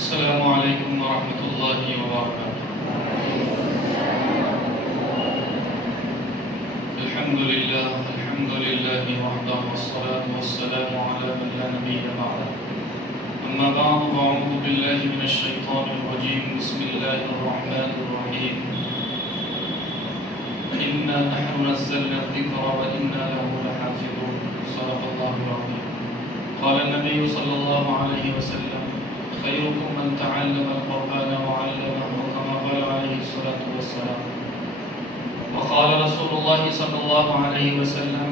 السلام علیکم ورحمۃ اللہ وبرکاتہ۔ الحمدللہ وحدہ والصلاة والسلام علی من لا نبی بعدہ، اما بعد فاعوذ باللہ من الشیطان الرجیم، بسم اللہ الرحمن الرحیم۔ انا نحن نزلنا الذکر وانا له لحافظون، صدق اللہ العظیم۔ قال النبی صلی اللہ علیہ وسلم: خيركم من تعلم القرآن وعلمه، كما قال عليه الصلاة والسلام۔ وقال رسول الله صلى الله عليه وسلم: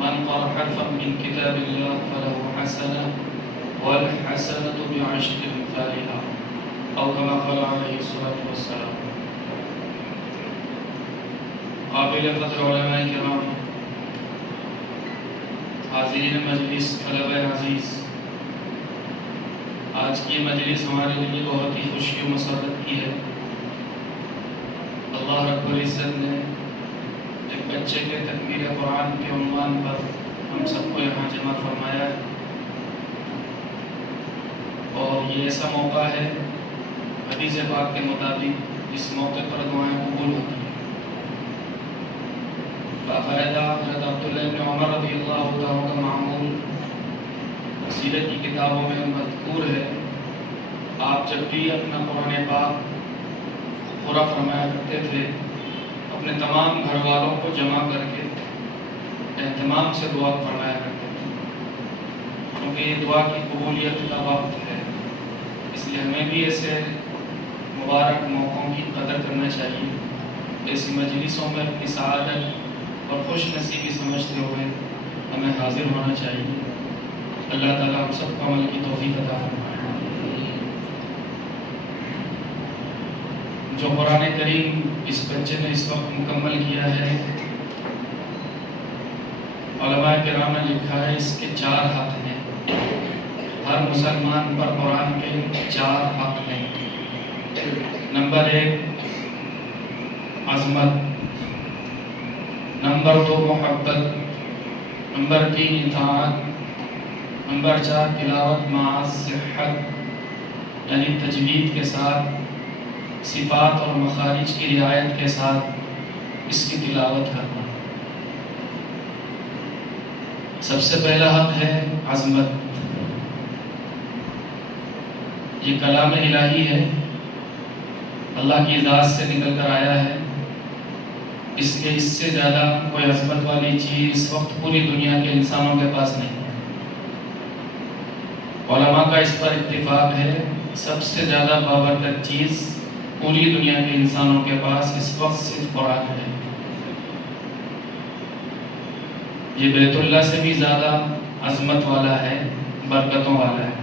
من قرأ حرفا من كتاب الله فله حسنة، والحسنة بعشر أمثالها، أو كما قال عليه الصلاة والسلام۔ قابل قدر علماء کرام، حاضرین مجلس، طلبہ عزیز، آج کی مجلس ہمارے لیے بہت ہی خوشی و مسرت کی ہے۔ اللہ رب العزت نے ایک بچے کے تکبیر قرآن کے عنوان پر ہم سب کو یہاں جمع فرمایا ہے، اور یہ ایسا موقع ہے حدیث پاک کے مطابق جس موقع پر دعائیں قبول ہوتی ہیں۔ باقاعدہ حضرت عبداللہ بن عمر رضی اللہ تعالیٰ کا معمول سیرت کی کتابوں میں مذکور ہے، آپ جب بھی اپنا قرآن پاک پورا فرمایا کرتے تھے، اپنے تمام گھر والوں کو جمع کر کے اہتمام سے دعا فرمایا کرتے تھے، کیونکہ یہ دعا کی قبولیت کا وقت ہے۔ اس لیے ہمیں بھی ایسے مبارک موقعوں کی قدر کرنا چاہیے، ایسی مجلسوں میں اپنی سعادت اور خوش نصیبی سمجھتے ہوئے ہمیں حاضر ہونا چاہیے۔ اللہ تعالیٰ ہم سب کو عمل کی توفیق عطا فرمائے۔ جو قرآن کریم اس بچے نے اس وقت مکمل کیا ہے، علماء کرام نے لکھا ہے اس کے 4 حق ہیں۔ ہر مسلمان پر قرآن کے 4 حق ہیں۔ نمبر 1 عظمت، نمبر 2 محبت، نمبر 3 اطاعت، نمبر 4 تلاوت مع صحت، یعنی تجوید کے ساتھ، صفات اور مخارج کی رعایت کے ساتھ اس کی تلاوت کرنا۔ سب سے پہلا حق ہے عظمت۔ یہ کلام الہی ہے، اللہ کی ذات سے نکل کر آیا ہے، اس کے اس سے زیادہ کوئی عظمت والی چیز اس وقت پوری دنیا کے انسانوں کے پاس نہیں۔ علماء کا اس پر اتفاق ہے، سب سے زیادہ بابرکت چیز پوری دنیا کے انسانوں کے پاس اس وقت صرف قرآن ہے۔ یہ بیت اللہ سے بھی زیادہ عظمت والا ہے، برکتوں والا ہے۔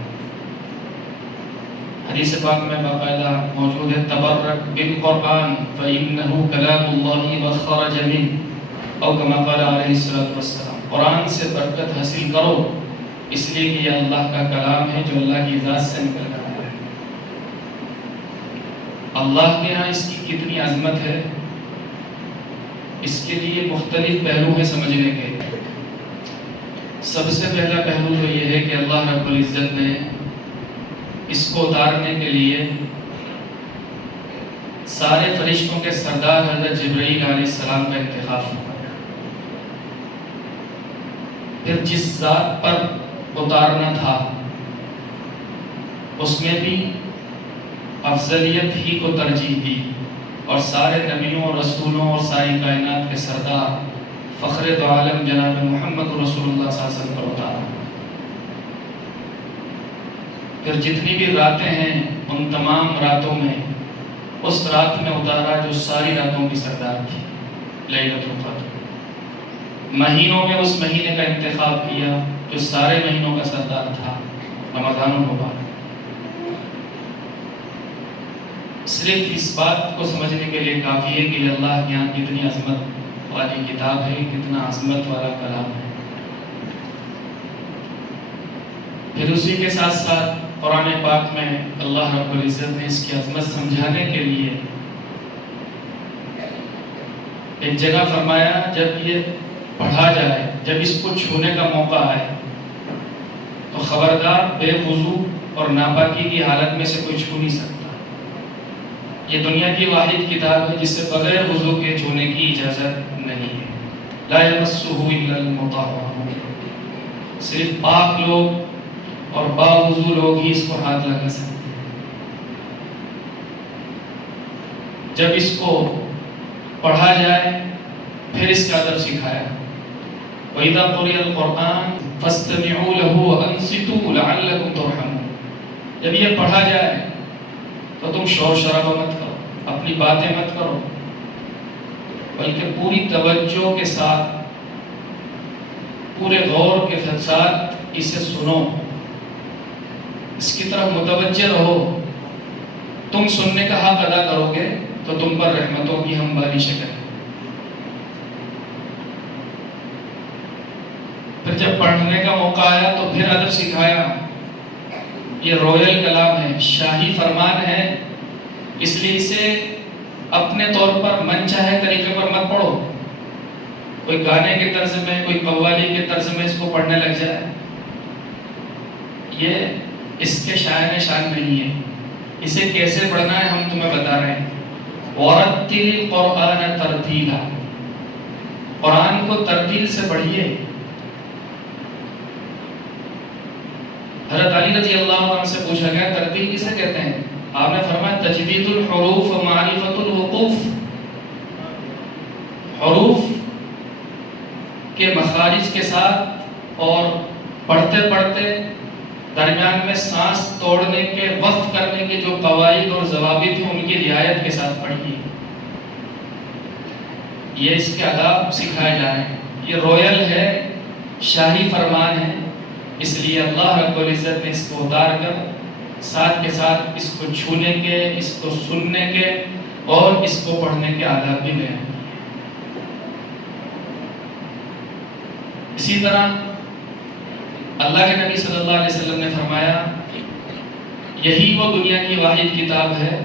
حدیث پاک میں باقاعدہ موجود ہے: تبرک بالقرآن فإنہ کلام اللہ وخرج منہ، او کما قال علیہ السلام۔ قرآن سے برکت حاصل کرو، اس لیے کہ یہ اللہ کا کلام ہے جو اللہ کی ذات سے نکل کر آیا ہے۔ اللہ کے ہاں اس کی کتنی عظمت ہے، اس کے لیے مختلف پہلو ہیں سمجھنے کے۔ سب سے پہلا پہلو تو یہ ہے کہ اللہ رب العزت نے اس کو اتارنے کے لیے سارے فرشتوں کے سردار حضرت جبرائیل علیہ السلام کا انتخاب فرمایا۔ پھر جس ذات پر اتارنا تھا اس میں بھی افضلیت ہی کو ترجیح دی، اور سارے نبیوں اور رسولوں اور ساری کائنات کے سردار فخر دو عالم جناب محمد رسول اللہ صلی اللہ علیہ وسلم پر اتارا۔ پھر جتنی بھی راتیں ہیں ان تمام راتوں میں اس رات میں اتارا جو ساری راتوں کی سردار تھی، لیلۃ القدر۔ مہینوں میں اس مہینے کا انتخاب کیا جو سارے مہینوں کا سردار تھا، رمضان المبارک۔ صرف اس بات کو سمجھنے کے لیے کافی ہے کہ اللہ کے یہاں کتنی عظمت والی کتاب ہے، کتنا عظمت والا کلام ہے۔ پھر اسی کے ساتھ ساتھ قرآن پاک میں اللہ رب العزت نے اس کی عظمت سمجھانے کے لیے ایک جگہ فرمایا، جب یہ پڑھا جائے، جب اس کو چھونے کا موقع آئے تو خبردار بے وضو اور ناپاکی کی حالت میں سے کوئی چھو نہیں سکتا۔ یہ دنیا کی واحد کتاب ہے جس سے بغیر وضو کے چھونے کی اجازت نہیں ہے۔ لا یمسہ الا المطہرون، صرف پاک لوگ اور باوضو لوگ ہی اس کو ہاتھ لگا سکتے ہیں۔ جب اس کو پڑھا جائے پھر اس کا ادب سکھایا۔ وَإِذَا قُرِئَ الْقُرْآنُ فَاسْتَمِعُوا لَهُ وَأَنصِتُوا لَعَلَّكُمْ تُرْحَمُونَ، جب یہ پڑھا جائے تو تم شور شرابہ مت کرو، اپنی باتیں مت کرو، بلکہ پوری توجہ کے ساتھ، پورے غور کے ساتھ اسے سنو، اس کی طرف متوجہ رہو۔ تم سننے کا حق ادا کرو گے تو تم پر رحمتوں کی ہم بارشیں کریں۔ پھر جب پڑھنے کا موقع آیا تو پھر ادب سکھایا۔ یہ رویل کلام ہے، شاہی فرمان ہے، اس لیے اسے اپنے طور پر من چاہے طریقے پر مت پڑھو۔ کوئی گانے کے طرز میں، کوئی قوالی کے طرز میں اس کو پڑھنے لگ جائے، یہ اس کے شاعر شان نہیں ہے۔ اسے کیسے پڑھنا ہے ہم تمہیں بتا رہے ہیں۔ وَرَتِّلِ الْقُرْآنَ تَرْتِيلًا، قرآن کو ترتیل سے پڑھیے۔ حضرت علی رضی اللہ عنہ سے پوچھا گیا ترتیل کسے کہتے ہیں؟ آپ نے فرمایا تجوید الحروف و معرفت الوقوف، حروف کے مخارج کے ساتھ اور پڑھتے پڑھتے درمیان میں سانس توڑنے کے، وقف کرنے کے جو قواعد اور ضوابط ہیں ان کی رعایت کے ساتھ پڑھیے۔ یہ اس کے آداب سکھائے جا رہے ہیں۔ یہ رویل ہے، شاہی فرمان ہے، اس لیے اللہ رب العزت نے اس کو اتار کر ساتھ کے ساتھ اس کو چھونے کے، اس کو سننے کے اور اس کو پڑھنے کے آداب بھی بیان کیے۔ اسی طرح اللہ کے نبی صلی اللہ علیہ وسلم نے فرمایا یہی وہ دنیا کی واحد کتاب ہے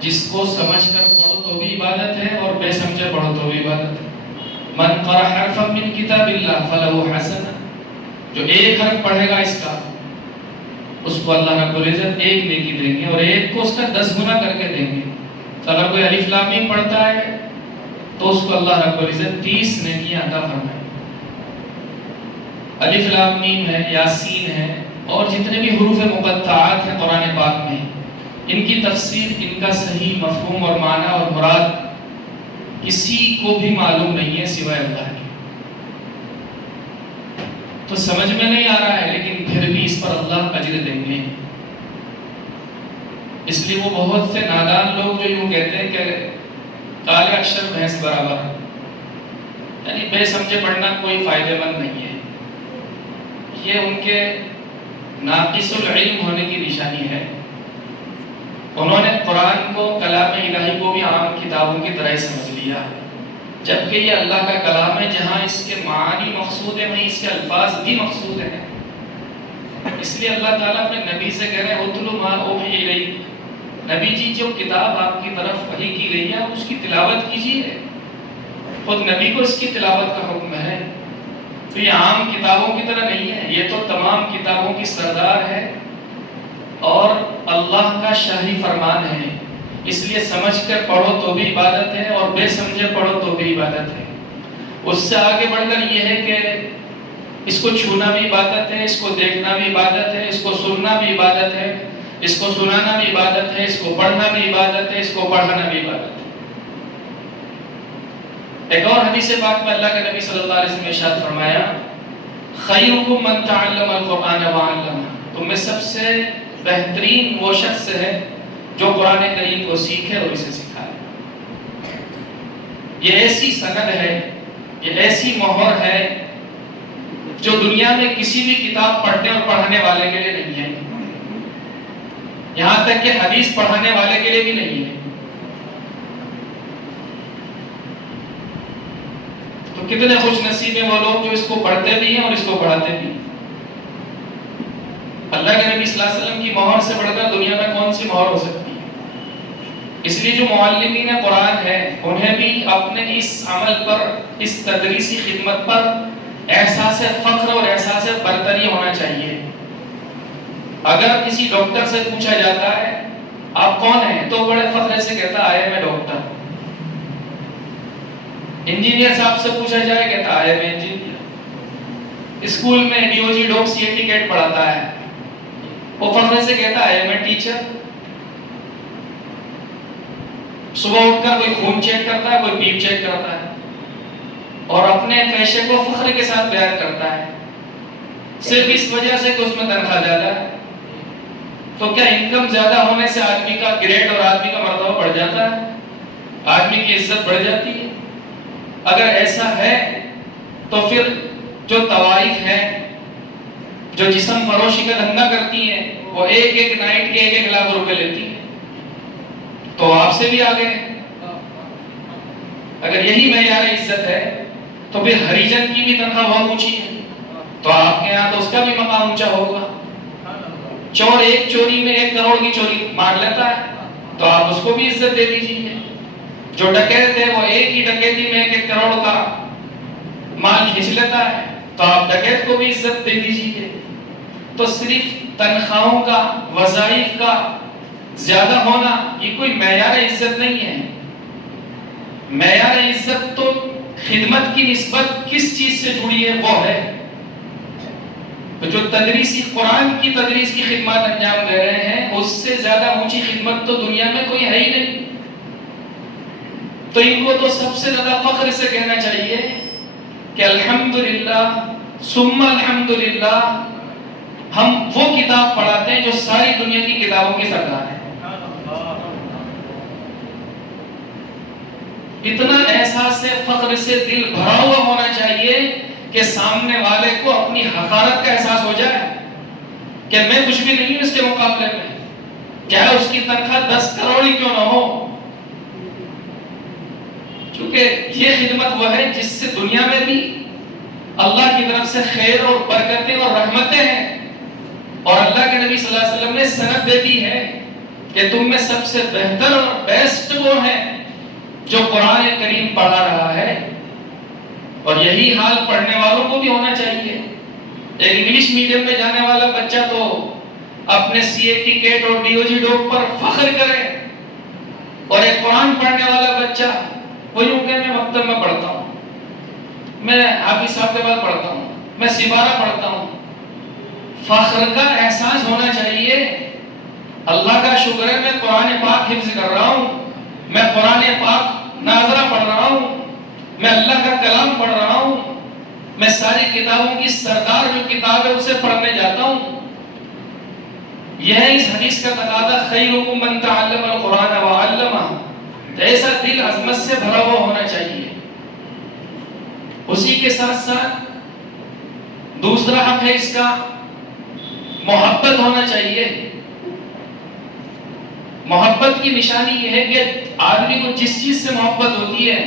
جس کو سمجھ کر پڑھو تو بھی عبادت ہے اور بے سمجھے پڑھو تو بھی عبادت ہے۔ من قرأ حرفا من کتاب اللہ فلہ حسنہ، جو ایک حرف پڑھے گا اس کا، اس کو اللہ رب العزت ایک نیکی دیں گے اور ایک کو اس کا 10 گنا کر کے دیں گے۔ تو اگر کوئی الف لام میم پڑھتا ہے تو اس کو اللہ رب العزت 30 نیکیاں عطا فرمائیں۔ الف لام میم ہے، یاسین ہے اور جتنے بھی حروف مقطعات ہیں قرآن پاک میں، ان کی تفسیر، ان کا صحیح مفہوم اور معنی اور مراد کسی کو بھی معلوم نہیں ہے سوائے اللہ کے۔ تو سمجھ میں نہیں آ رہا ہے لیکن پھر بھی اس پر اللہ اجر دیں گے۔ اس لیے وہ بہت سے نادان لوگ جو یوں کہتے ہیں کہ کالے اکشر بھینس برابر، یعنی بے سمجھے پڑھنا کوئی فائدہ مند نہیں ہے، یہ ان کے ناقص العلم ہونے کی نشانی ہے۔ انہوں نے قرآن کو، کلام الہی کو بھی عام کتابوں کی طرح سمجھ لیا، جبکہ یہ اللہ کا کلام ہے جہاں اس کے معانی مقصود ہیں وہیں اس کے الفاظ بھی مقصود ہیں۔ اس لیے اللہ تعالیٰ اپنے نبی سے کہہ رہے ہیں اُتْلُ مَا أُوحِیَ إِلَیْکَ، نبی جی جو کتاب آپ کی طرف وحی کی گئی ہے اس کی تلاوت کیجیے۔ خود نبی کو اس کی تلاوت کا حکم ہے۔ تو یہ عام کتابوں کی طرح نہیں ہے، یہ تو تمام کتابوں کی سردار ہے اور اللہ کا شاہی فرمان ہے۔ اس لیے سمجھ کر پڑھو تو بھی عبادت ہے اور بے سمجھے پڑھو تو بھی عبادت ہے۔ اس سے آگے بڑھ کر یہ ہے کہ اس کو چھونا بھی عبادت ہے، اس کو دیکھنا بھی عبادت ہے، اس کو سننا بھی عبادت ہے، اس کو سنانا بھی عبادت ہے، اس کو پڑھنا بھی عبادت ہے، اس کو پڑھانا بھی عبادت ہے۔ ایک اور حدیث پاک میں اللہ کے نبی صلی اللہ علیہ وسلم نے ارشاد فرمایا خیرکم من تعلم القرآن وعلمہ، تم میں سب سے بہترین وہ شخص ہے جو قرآن کریم کو سیکھے اور اسے سکھائے۔ یہ ایسی سند ہے، یہ ایسی مہر ہے جو دنیا میں کسی بھی کتاب پڑھنے اور پڑھانے والے کے لیے نہیں ہے، یہاں تک کہ حدیث پڑھانے والے کے لیے بھی نہیں ہے۔ تو کتنے خوش نصیب ہیں وہ لوگ جو اس کو پڑھتے بھی ہیں اور اس کو پڑھاتے بھی ہیں۔ اللہ کے نبی صلی اللہ علیہ وسلم کی مہر سے بڑھ کر دنیا میں کون سی مہر ہو سکتی ہے؟ اس لیے جو معلمین قرآن ہیں انہیں بھی اپنے اس عمل پر، اس تدریسی خدمت پر احساس فخر اور احساس برتری ہونا چاہیے اگر کسی ڈاکٹر سے پوچھا جاتا ہے آپ کون ہیں تو بڑے فخر سے کہتا ہے میں ڈاکٹر. انجینئر صاحب سے پوچھا جائے کہتا ہے میں انجینئر. اسکول میں ڈی او جی ڈوگ سی ایٹیکیٹ پڑھاتا ہے وہ فخر سے کہتا ہے میں ٹیچر. صبح اٹھ کر کوئی خون چیک کرتا ہے کوئی بیپ چیک کرتا ہے اور اپنے پیشے کو فخر کے ساتھ بیان کرتا ہے صرف اس وجہ سے کہ اس میں تنخواہ زیادہ ہے. تو کیا انکم زیادہ ہونے سے آدمی کا گریڈ اور آدمی کا مرتبہ بڑھ جاتا ہے؟ آدمی کی عزت بڑھ جاتی ہے؟ اگر ایسا ہے تو پھر جو طوائف ہیں جو جسم فروشی کا دھندا کرتی ہیں وہ ایک ایک نائٹ کے 1-1 لاکھ روپے لیتی ہیں تو آپ سے بھی آگے ہیں. اگر یہی معیار عزت ہے تو پھر ہریجن کی بھی تنخواہ بہت اونچی ہے تو آپ کے یہاں تو اس کا بھی مقام اونچا ہوگا. چور ایک چوری میں 1 کروڑ کی چوری مار لیتا ہے تو آپ اس کو بھی عزت دے دیجیے. جو ڈکیت ہے وہ ایک ہی ڈکیتی میں 1 کروڑ کا مال کھینچ لیتا ہے تو آپ ڈکیت کو بھی عزت دے دیجیے. تو صرف تنخواہوں کا وظائف کا زیادہ ہونا یہ کوئی معیار عزت نہیں ہے. معیار عزت تو خدمت کی نسبت کس چیز سے جڑی ہے وہ ہے. تو جو تدریسی قرآن کی تدریس کی خدمات انجام دے رہے ہیں اس سے زیادہ اونچی خدمت تو دنیا میں کوئی ہے ہی نہیں. تو ان کو تو سب سے زیادہ فخر سے کہنا چاہیے کہ الحمدللہ ثم الحمدللہ ہم وہ کتاب پڑھاتے ہیں جو ساری دنیا کی کتابوں کی سردار ہے. اتنا احساس فخر سے دل بھرا ہوا ہونا چاہیے کہ سامنے والے کو اپنی حقارت کا احساس ہو جائے کہ میں کچھ بھی نہیں ہوں اس کے مقابلے میں. کیا اس کی تنخواہ 10 کروڑ ہی کیوں نہ ہو, کیونکہ یہ خدمت وہ ہے جس سے دنیا میں بھی اللہ کی طرف سے خیر اور برکتیں اور رحمتیں ہیں. اور اللہ کے نبی صلی اللہ علیہ وسلم نے سند دے دی ہے کہ تم میں سب سے بہتر اور بیسٹ وہ ہے جو قرآن کریم پڑھا رہا ہے. اور یہی حال پڑھنے والوں کو بھی ہونا چاہیے. ایک انگلش میڈیم میں جانے والا بچہ تو اپنے سی اے ٹی کیٹ اور ڈی او جی ڈوگ پر فخر کرے اور ایک قرآن پڑھنے والا بچہ وہ یوں کہ میں مکتب میں پڑھتا ہوں, میں حافظ صاحب کے بعد پڑھتا ہوں, میں سپارہ پڑھتا ہوں. فخر کا احساس ہونا چاہیے. اللہ کا شکر ہے میں قرآن پاک حفظ کر رہا ہوں, میں قرآن پاک ناظرہ پڑھ رہا ہوں, میں اللہ کا کلام پڑھ رہا ہوں, میں ساری کتابوں کی سردار جو کتاب ہے اسے پڑھنے جاتا ہوں. یہ ہے اس حدیث کا تقاضا خیرکم من تعلم القرآن وعلمہ. ایسا دل عظمت سے بھرا ہوا ہونا چاہیے. اسی کے ساتھ ساتھ دوسرا حق ہے اس کا محبت ہونا چاہیے. محبت کی نشانی یہ ہے کہ آدمی کو جس چیز سے محبت ہوتی ہے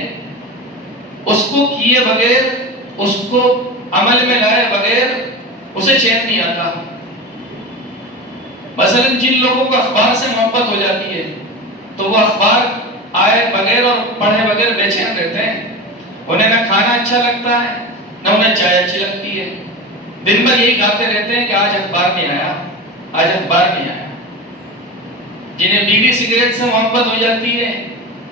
اس کو کیے بغیر, اس کو عمل میں لائے بغیر اسے چین نہیں آتا. مثلا جن لوگوں کو اخبار سے محبت ہو جاتی ہے تو وہ اخبار آئے بغیر اور پڑھے بغیر بے چین رہتے ہیں. انہیں نہ کھانا اچھا لگتا ہے نہ انہیں چائے اچھی لگتی ہے. دن بھر یہی گاتے رہتے ہیں کہ آج اخبار نہیں آیا, آج اخبار نہیں آیا. جنہیں بیڑی سگریٹ سے محبت ہو جاتی ہے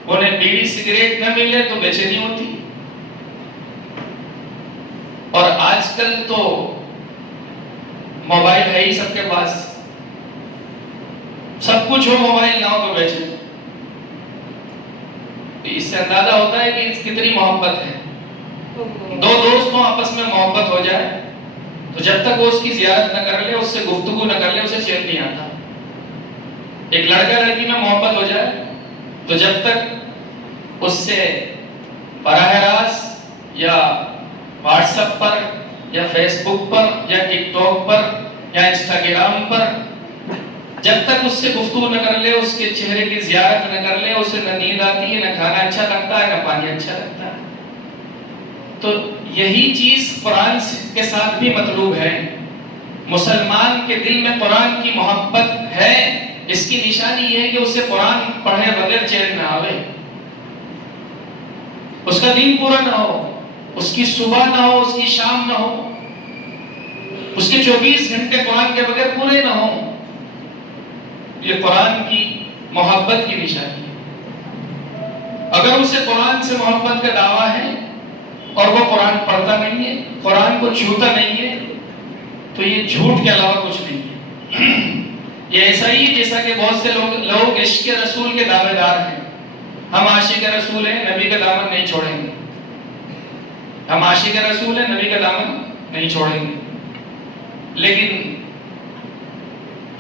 انہیں بیڑی سگریٹ نہ ملے تو بے چینی ہوتی. اور آج کل تو موبائل ہے ہی سب کے پاس, سب کچھ ہو موبائل نہ ہو تو بے چینی. اس سے اندازہ ہوتا ہے کہ کتنی محبت ہے. دو دوستوں آپس میں محبت ہو جائے تو جب تک وہ اس کی زیارت نہ کر لے, اس سے گفتگو نہ کر لے, اسے چین نہیں آتا. ایک لڑکا لڑکی میں محبت ہو جائے تو جب تک اس سے براہ راست یا واٹس ایپ پر یا فیس بک پر یا ٹک ٹاک پر یا انسٹاگرام پر جب تک اس سے گفتگو نہ کر لے, اس کے چہرے کی زیارت نہ کر لے, اسے نہ نیند آتی ہے, نہ کھانا اچھا لگتا ہے, نہ پانی اچھا لگتا ہے. تو یہی چیز قرآن کے ساتھ بھی مطلوب ہے. مسلمان کے دل میں قرآن کی محبت ہے, اس کی نشانی یہ ہے کہ اسے قرآن پڑھے بغیر چین نہ آوے, اس کا دن پورا نہ ہو, اس کی صبح نہ ہو, اس کی شام نہ ہو, اس کے 24 گھنٹے قرآن کے بغیر پورے نہ ہوں. یہ قرآن کی محبت کی نشانی ہے۔ اگر اسے قرآن سے محبت کا دعویٰ ہے اور وہ قرآن پڑھتا نہیں ہے، قرآن کو چھوتا نہیں ہے، تو یہ جھوٹ کے علاوہ کچھ نہیں ہے۔ یہ ایسا ہی جیسا کہ بہت سے لوگ عشق رسول کے دعوے دار ہیں۔ ہم عاشق رسول ہیں، نبی کا دامن نہیں چھوڑیں گے۔ ہم عاشق رسول ہیں، نبی کا دامن نہیں چھوڑیں گے، لیکن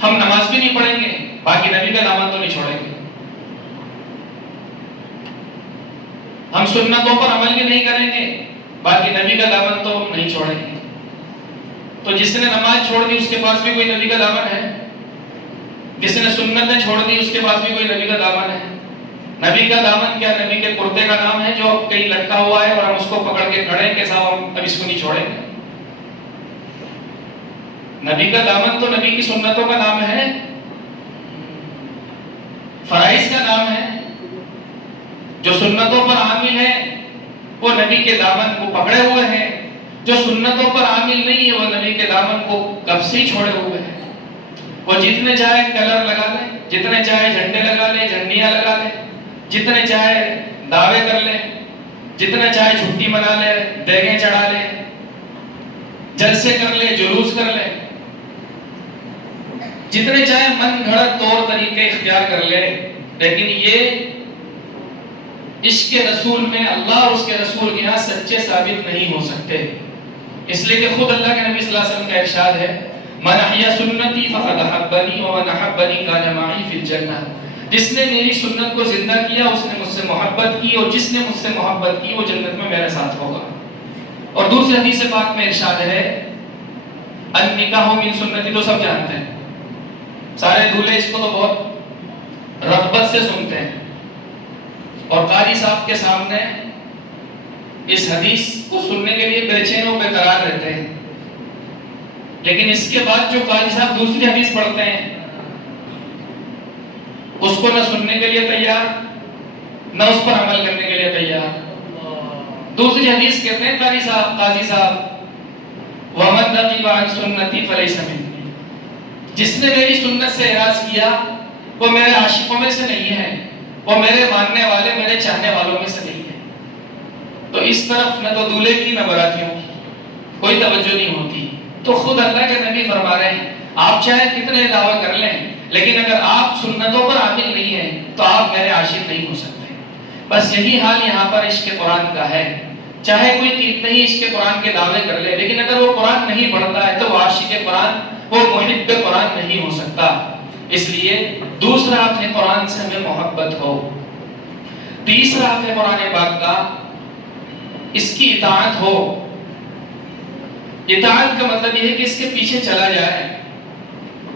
ہم نماز بھی نہیں پڑھیں گے، باقی نبی کا دامن تو نہیں چھوڑیں گے۔ ہم سنتوں پر عمل بھی نہیں کریں گے، باقی نبی کا دامن تو نہیں چھوڑیں گے۔ تو جس نے نماز چھوڑ دی اس کے پاس بھی کوئی نبی کا دامن ہے، جس نے سنتیں چھوڑ دی اس کے پاس بھی کوئی نبی کا دامن ہے۔ نبی کا دامن کیا نبی کے کرتے کا نام ہے جو کہیں لٹکا ہوا ہے اور ہم اس کو پکڑ کے کھڑے ہیں کہ صاحب ہم اب اس کو نہیں چھوڑیں گے؟ نبی کا دامن تو نبی کی سنتوں کا نام ہے، فرائض کا نام ہے۔ جو سنتوں پر عامل ہے وہ نبی کے دامن کو پکڑے ہوئے ہیں، جو سنتوں پر عامل نہیں ہے وہ نبی کے دامن کو کب سے چھوڑے ہوئے ہیں۔ وہ جتنے چاہے کلر لگا لے، جتنے چاہے جھنڈے لگا لے، جھنڈیاں لگا لے، جتنے چاہے دعوے کر لے، جتنے چاہے چھٹی منا لے، دیگیں چڑھا لے، جلسے کر لے، جلوس کر لے، جتنے چاہے من گھڑت طور طریقے اختیار کر لے، لیکن یہ عشق رسول میں اللہ اور اس کے رسول کے یہاں سچے ثابت نہیں ہو سکتے۔ اس لیے کہ خود اللہ کے نبی صلی اللہ علیہ وسلم کا ارشاد ہے، من احیا سنتی فقد احبنی ومن احبنی کان معی فی الجنہ۔ جس نے میری سنت کو زندہ کیا اس نے مجھ سے محبت کی، اور جس نے مجھ سے محبت کی وہ جنت میں میرے ساتھ ہوگا۔ اور دوسری حدیث پاک میں ارشاد ہے، النکاح من سنتی، تو سب جانتے ہیں، سارے دولہے اس کو تو بہت رغبت سے سنتے ہیں، اور قاری صاحب کے سامنے اس حدیث کو سننے کے لیے بے چین و بے قرار رہتے ہیں، لیکن اس کے بعد جو قاری صاحب دوسری حدیث پڑھتے ہیں اس کو نہ سننے کے لیے تیار، نہ اس پر عمل کرنے کے لیے تیار۔ دوسری حدیث کہتے ہیں قاری صاحب، قاضی صاحب، وَمَنْ رَغِبَ عَنْ سُنَّتِي فَلَيْسَ مِنِّي، جس نے میری سنت سے اعراض کیا وہ میرے عاشقوں میں سے نہیں ہے، وہ میرے ماننے والے، میرے چاہنے والوں میں سے نہیں ہے۔ تو اس طرف نہ تو دولہے کی نہ براتیوں کی کوئی توجہ نہیں ہوتی۔ تو خود اللہ کے نبی فرما رہے ہیں، آپ چاہے کتنے دعویٰ کر لیں، لیکن اگر آپ سنتوں پر عامل نہیں ہیں تو آپ میرے عاشق نہیں ہو سکتے۔ بس یہی حال یہاں پر عشق قرآن کا ہے۔ چاہے کوئی کتنے ہی عشق قرآن کے دعوے کر لے، لیکن اگر وہ قرآن نہیں پڑھتا ہے تو وہ عاشق قرآن، وہ محب قرآن نہیں ہو سکتا۔ اس لیے دوسرا اپنے قرآن سے ہمیں محبت ہو۔ تیسرا اپنے قرآن پاک کا اس کی اطاعت ہو۔ اطاعت کا مطلب یہ ہے کہ اس کے پیچھے چلا جائے،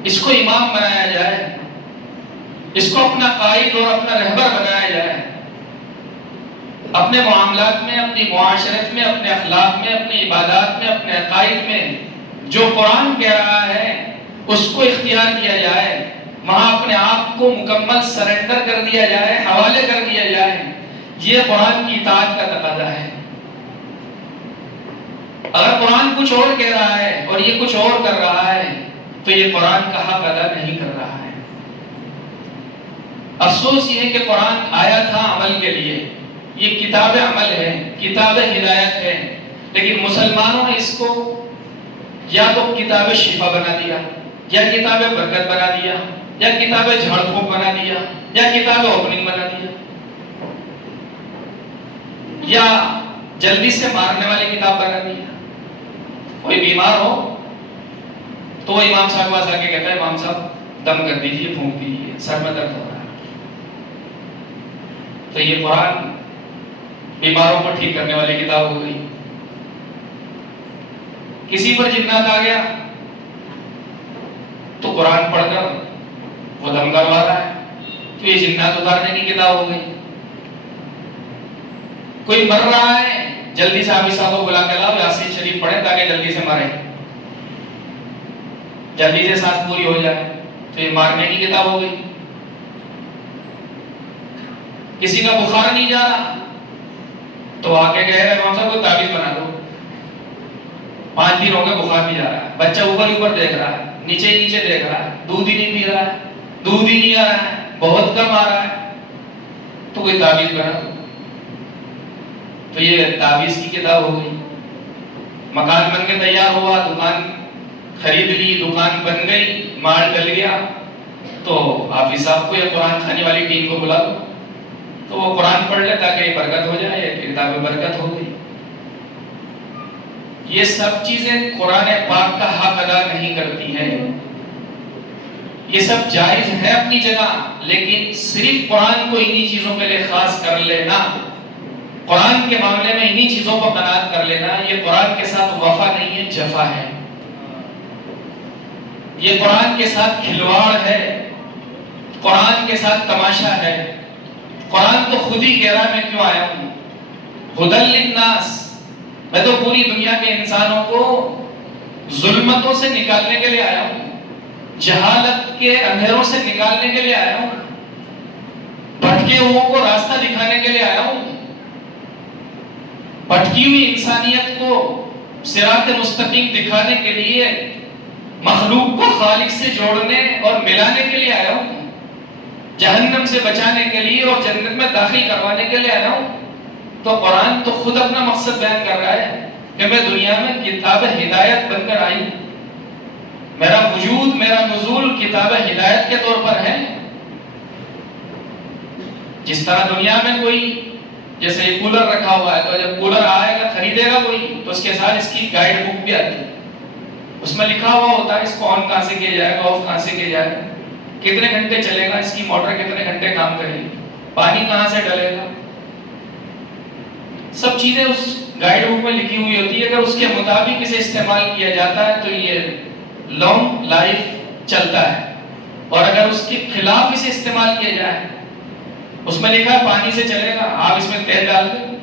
اس کو امام بنایا جائے، اس کو اپنا قائد اور اپنا رہبر بنایا جائے، اپنے معاملات میں، اپنی معاشرت میں، اپنے اخلاق میں، اپنی عبادات میں، اپنے عقائد میں جو قرآن کہہ رہا ہے اس کو اختیار کیا جائے، وہاں اپنے آپ کو مکمل سرنڈر کر دیا جائے، حوالے کر دیا جائے۔ یہ قرآن کی اطاعت کا تقاضا ہے۔ اگر قرآن کچھ اور کہہ رہا ہے اور یہ کچھ اور کر رہا ہے تو یہ قرآن کا حق ادا نہیں کر رہا ہے۔ افسوس یہ ہے کہ قرآن آیا تھا عمل کے لیے، یہ کتاب عمل ہے، کتاب ہدایت ہے، لیکن مسلمانوں نے اس کو یا تو کتاب شفا بنا دیا، یا کتاب برکت بنا دیا، یا کتاب جھاڑ پھونک بنا دیا، یا کتاب اوپننگ بنا دیا، یا جلدی سے مارنے والی کتاب بنا دیا۔ کوئی بیمار ہو تو وہ امام صاحب کے پاس آ کے کہتا ہے، امام صاحب دم کر دیجئے، پھونک دیجئے، سر میں درد ہو رہا ہے۔ تو یہ قرآن بیماروں کو ٹھیک کرنے والی کتاب ہو گئی۔ کسی پر جنات آ گیا تو قرآن پڑھ کر وہ دم کروا رہا ہے، تو یہ جنات اتارنے کی کتاب ہو گئی۔ کوئی مر رہا ہے، جلدی سے حافظ صاحب کو بلا کے لاؤ، یاسین شریف پڑھیں تاکہ جلدی سے مرے، جلدی سے سانس پوری ہو جائے، تو یہ مارنے کی کتاب ہو گئی۔ کسی کا بخار نہیں جا رہا تو آ کے کہہ رہے امام صاحب کو تعویذ بنا دو، 5 دن ہو گئے بخار نہیں جا رہا ہے، بچہ اوپر اوپر دیکھ رہا ہے، نیچے ہی نیچے دیکھ رہا ہے، دودھ ہی نہیں پی رہا ہے، دودھ ہی نہیں آ رہا ہے، بہت کم آ رہا ہے، تو کوئی تعویذ بنا دو۔ تو یہ تعویذ کی کتاب ہو گئی۔ مکان بن کے تیار ہوا، دکان خرید لی، دکان بن گئی، مال ڈل گیا، تو حافظ صاحب کو یا قرآن کھانے والی ٹیم کو بلا دو، تو وہ قرآن پڑھ لے تاکہ یہ برکت ہو جائے، یہ کتاب میں برکت ہو گئی۔ یہ سب چیزیں قرآن پاک کا حق ادا نہیں کرتی ہیں۔ یہ سب جائز ہے اپنی جگہ، لیکن صرف قرآن کو انہی چیزوں کے لیے خاص کر لینا، قرآن کے معاملے میں انہی چیزوں پر قناعت کر لینا، یہ قرآن کے ساتھ وفا نہیں ہے، جفا ہے۔ یہ قرآن کے ساتھ کھلواڑ ہے، قرآن کے ساتھ تماشا ہے۔ قرآن تو خود ہی کہہ رہا ہے میں کیوں آیا ہوں، ہدی للناس، میں تو پوری دنیا کے انسانوں کو ظلمتوں سے نکالنے کے لیے آیا ہوں، جہالت کے اندھیروں سے نکالنے کے لیے آیا ہوں، بھٹکے ہوئوں کو راستہ دکھانے کے لیے آیا ہوں، بھٹکی ہوئی انسانیت کو صراط مستقیم دکھانے کے لیے، مخلوق کو خالق سے جوڑنے اور ملانے کے لیے آیا ہوں، جہنم سے بچانے کے لیے اور جنت میں داخل کروانے کے لیے آیا ہوں۔ تو قرآن تو خود اپنا مقصد بیان کر رہا ہے کہ میں دنیا میں کتاب ہدایت بن کر آئی، میرا وجود، میرا نزول کتاب ہدایت کے طور پر ہے۔ جس طرح دنیا میں کوئی جیسے یہ کولر رکھا ہوا ہے، تو جب کولر آئے گا خریدے گا کوئی تو اس کے ساتھ اس کی گائیڈ بک بھی آتی ہے، اس میں لکھا ہوا ہوتا ہے اس کو آن کہاں سے کیا جائے گا، آف کہاں سے کیا جائے گا، کتنے گھنٹے چلے گا، اس کی موٹر کتنے گھنٹے کام کرے گی، پانی کہاں سے ڈلے گا، سب چیزیں اس گائیڈ بک میں لکھی ہوئی ہوتی ہے۔ اگر اس کے مطابق اسے استعمال کیا جاتا ہے تو یہ لانگ لائف چلتا ہے، اور اگر اس کے خلاف اسے استعمال کیا جائے، اس میں لکھا ہے پانی سے چلے گا، آپ اس میں تیل ڈال دیں،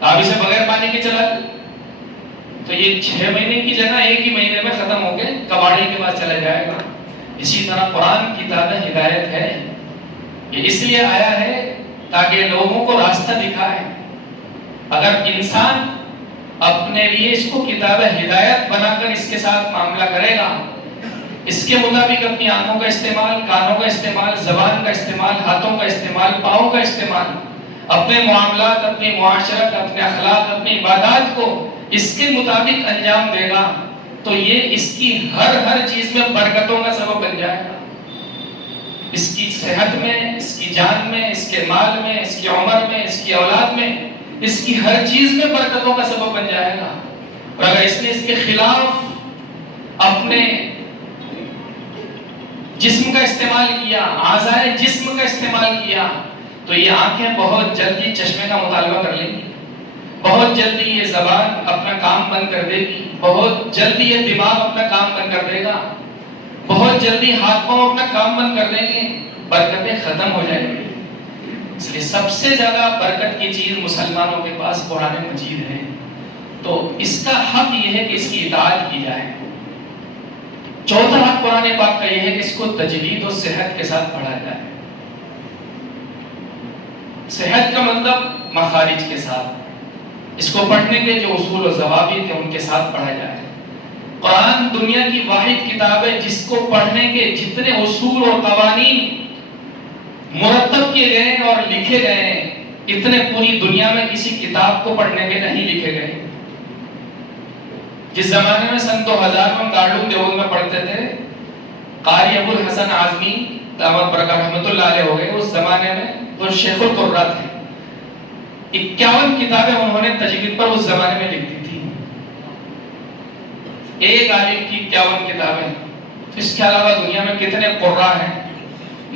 آپ اسے بغیر پانی کے چلا دیں، تو یہ 6 مہینے کی جگہ 1 ہی مہینے میں ختم ہو کے کباڑی کے پاس چلا جائے گا۔ اسی طرح قرآن کتاب ہدایت ہے، یہ اس لیے آیا ہے تاکہ لوگوں کو راستہ دکھائے۔ اگر انسان اپنے لیے اس کو کتاب ہدایت بنا کر اس کے ساتھ معاملہ کرے گا، اس کے مطابق اپنی آنکھوں کا استعمال، کانوں کا استعمال، زبان کا استعمال، ہاتھوں کا استعمال، پاؤں کا استعمال، اپنے معاملات، اپنی معاشرت، اپنے اخلاق، اپنی عبادات کو اس کے مطابق انجام دے گا، تو یہ اس کی ہر چیز میں برکتوں کا سبب بن جائے گا، اس کی صحت میں، اس کی جان میں، اس کے مال میں، اس کی عمر میں، اس کی اولاد میں، اس کی ہر چیز میں برکتوں کا سبب بن جائے گا۔ اور اگر اس نے اس کے خلاف اپنے جسم کا استعمال کیا، اعضائے جسم کا استعمال کیا، تو یہ آنکھیں بہت جلدی چشمے کا مطالبہ کر لیں گی، بہت جلدی یہ زبان اپنا کام بند کر دے گی، بہت جلدی یہ دماغ اپنا کام بند کر دے گا، بہت جلدی ہاتھ پاؤں اپنا کام بند کر دیں گے، برکتیں ختم ہو جائیں گی۔ اس لیے سب سے زیادہ برکت کی چیز مسلمانوں کے پاس قرآن مجید ہے، تو اس کا حق یہ ہے کہ اس کی اطاعت کی جائے۔ چوتھا حق قرآن پاک کا یہ ہے کہ اس کو تجوید و صحت کے ساتھ پڑھا جائے۔ صحت کا مطلب مخارج کے ساتھ، اس کو پڑھنے کے جو اصول و ضوابط ہیں ان کے ساتھ پڑھا جائے۔ قرآن دنیا کی واحد کتاب ہے جس کو پڑھنے کے جتنے اصول اور قوانین مرتب کیے گئے اور لکھے گئے ہیں، اتنے پوری دنیا میں کسی کتاب کو پڑھنے کے نہیں لکھے گئے۔ جس زمانے میں سن 2000 میں ہم دارالعلوم دیوبند میں پڑھتے تھے، قاری ابو الحسن اعظمی دامت برکات رحمۃ اللہ علیہ ہو گئے، اس زمانے میں وہ شیخ القراء تھے، 51 کتابیں انہوں نے تجوید پر اس زمانے میں لکھ دی تھی، ایک عالم کی 51 کتابیں۔ اس کے علاوہ دنیا میں کتنے قراء ہیں،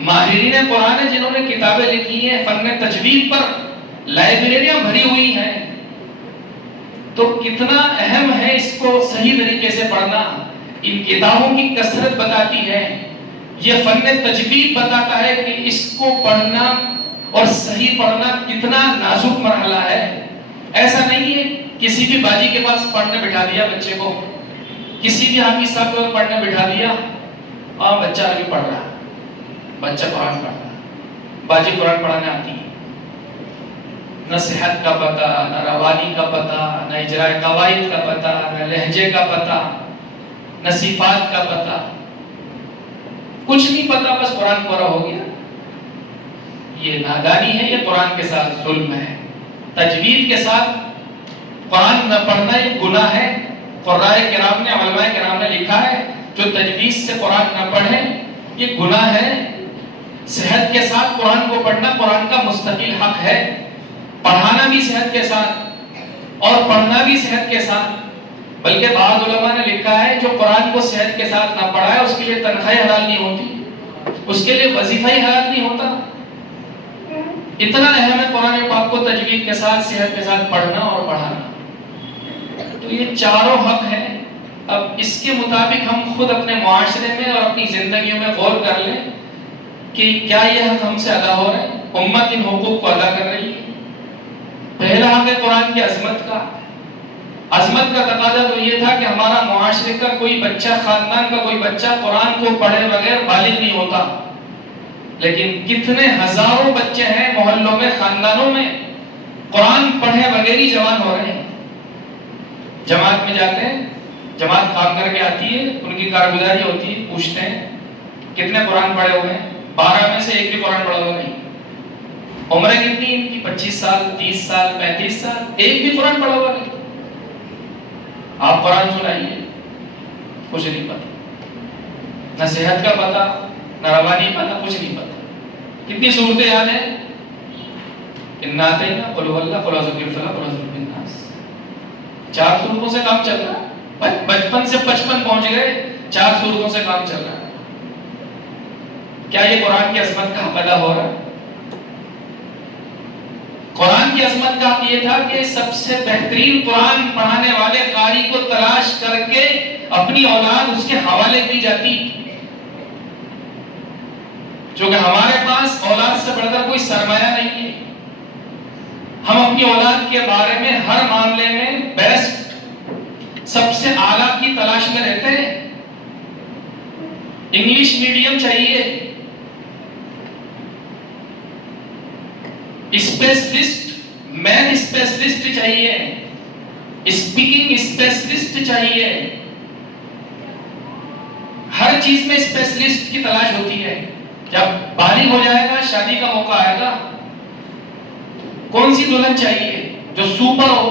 ماہرین قرآن ہیں جنہوں نے کتابیں لکھی ہیں فن تجوید پر، لائبریریاں بھری ہوئی ہیں۔ تو کتنا اہم ہے اس کو صحیح طریقے سے پڑھنا، ان کتابوں کی کثرت بتاتی ہے، یہ فن تجوید بتاتا ہے کہ اس کو پڑھنا اور صحیح پڑھنا کتنا نازک مرحلہ ہے۔ ایسا نہیں ہے کسی بھی باجی کے پاس پڑھنے بٹھا دیا بچے کو، کسی بھی حافظ صاحب کو پڑھنے بٹھا دیا اور بچہ ابھی پڑھ رہا ہے، بچہ قرآن پڑھ رہا ہے، باجی قرآن پڑھانے آتی ہے، نہ صحت کا پتہ، نہ روانی کا پتہ، نہ اجراء قواعد کا پتہ، نہ لہجے کا پتہ، نہ صفات کا پتہ، کچھ نہیں پتا، بس قرآن پورا ہو گیا. یہ نادانی ہے، یہ قرآن کے ساتھ ظلم ہے. تجوید کے ساتھ قرآن نہ پڑھنا یہ گناہ ہے. فقہاء کرام نے، علماء کرام نے لکھا ہے جو تجوید سے قرآن نہ پڑھے یہ گناہ ہے. صحت کے ساتھ قرآن کو پڑھنا قرآن کا مستقل حق ہے. پڑھانا بھی صحت کے ساتھ اور پڑھنا بھی صحت کے ساتھ. بلکہ بعض علماء نے لکھا ہے جو قرآن کو صحت کے ساتھ نہ پڑھائے اس کے لیے تنخواہ حلال نہیں ہوتی، اس کے لیے وظیفہ ہی حلال نہیں ہوتا. اتنا اہم ہے قرآن پاک کو تجوید کے ساتھ صحت کے ساتھ پڑھنا اور پڑھانا. تو یہ چاروں حق ہیں. اب اس کے مطابق ہم خود اپنے معاشرے میں اور اپنی زندگیوں میں غور کر لیں کہ کیا یہ حق ہم سے ادا ہو رہے ہیں. امت ان حقوق کو ادا کر رہی ہے. پہلا حق ہے قرآن کی عظمت کا. عظمت کا تقاضا تو یہ تھا کہ ہمارا معاشرے کا کوئی بچہ، خاندان کا کوئی بچہ قرآن کو پڑھے بغیر بالغ نہیں ہوتا. لیکن کتنے ہزاروں بچے ہیں محلوں میں، خاندانوں میں قرآن پڑھے بغیر ہی جوان ہو رہے ہیں. جماعت میں جاتے ہیں، جماعت کام کر کے آتی ہے، ان کی کارگزاری ہوتی ہے، پوچھتے ہیں کتنے قرآن پڑھے ہوئے ہیں؟ 12 میں سے ایک بھی قرآن پڑھا ہوا نہیں. عمریں کتنی ان کی؟ 25 سال، 30 سال، 35 سال، ایک بھی قرآن پڑھا ہوا نہیں. آپ قرآن سنائیے، کچھ نہیں پتا، نہ صحت کا پتا، نہ روانی پتا، کچھ نہیں پتا. کتنی صورتیں یاد ہیں؟ انا اعطیناک، قل هو اللہ، قل اعوذ برب الفلق، قل اعوذ برب الناس. 4 صورتوں سے کام چل رہا ہے. بچپن سے 55 پہنچ گئے، 4 صورتوں سے کام چل رہا ہے. کیا یہ قرآن کی عظمت کا حق ادا ہو رہا ہے؟ قرآن کی عظمت کا حق یہ تھا کہ سب سے بہترین قرآن پڑھانے والے قاری کو تلاش کر کے اپنی اولاد اس کے حوالے کی جاتی. چونکہ ہمارے پاس اولاد سے بڑھ کر کوئی سرمایہ نہیں ہے. ہم اپنی اولاد کے بارے میں ہر معاملے میں بیسٹ، سب سے اعلیٰ کی تلاش میں رہتے ہیں. انگلش میڈیم چاہیے، اسپیشلسٹ، مین اسپیشلسٹ چاہیے، اسپیکنگ اسپیشلسٹ چاہیے. ہر چیز میں اسپیشلسٹ کی تلاش ہوتی ہے. جب بالغ ہو جائے گا، شادی کا موقع آئے گا، کون سی دلہن چاہیے؟ جو سپر ہو.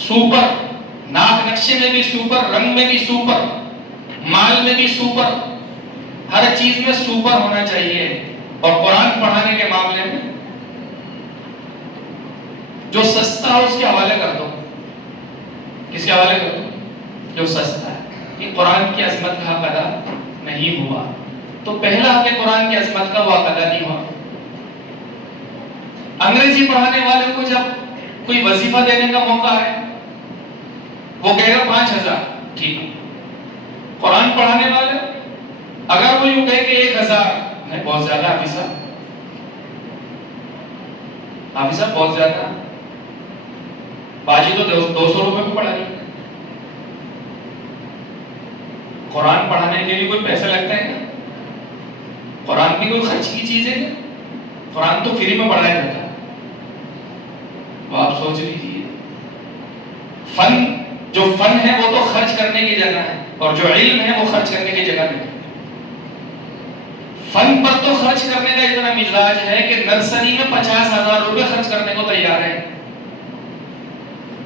سپر، ناک نقشے میں بھی سپر، رنگ میں بھی سپر، مال میں بھی سپر، ہر چیز میں سپر ہونا چاہیے. اور قرآن پڑھانے کے معاملے میں جو سستا ہو اس کے حوالے کر دو. کس کے حوالے کر دو؟ جو سستا ہے. یہ قرآن کی عظمت کا حق ادا نہیں ہوا. تو پہلا حق قرآن کی عظمت کا وہ حق ادا نہیں ہوا. انگریزی پڑھانے والے کو جب کوئی وظیفہ دینے کا موقع ہے، وہ کہے گا 5000، ٹھیک ہے. قرآن پڑھانے والے اگر وہ یوں کہے کہ 1000، نہیں بہت زیادہ حافظ صاحب، حافظ صاحب بہت زیادہ، باجی تو 200 روپے کو پڑھا رہی ہے. قرآن پڑھانے کے لیے کوئی پیسہ لگتا ہے کیا؟ قرآن بھی کوئی خرچ کی چیز ہے کیا؟ قرآن تو فری میں پڑھایا جاتا ہے. تو آپ سوچ لیجیے، فن، جو فن ہے وہ تو خرچ کرنے کی جگہ ہے، اور جو علم ہے وہ خرچ کرنے کی جگہ نہیں. فن پر تو خرچ کرنے کا اتنا مزاج ہے کہ نرسری میں 50,000 روپے خرچ کرنے کو تیار ہے.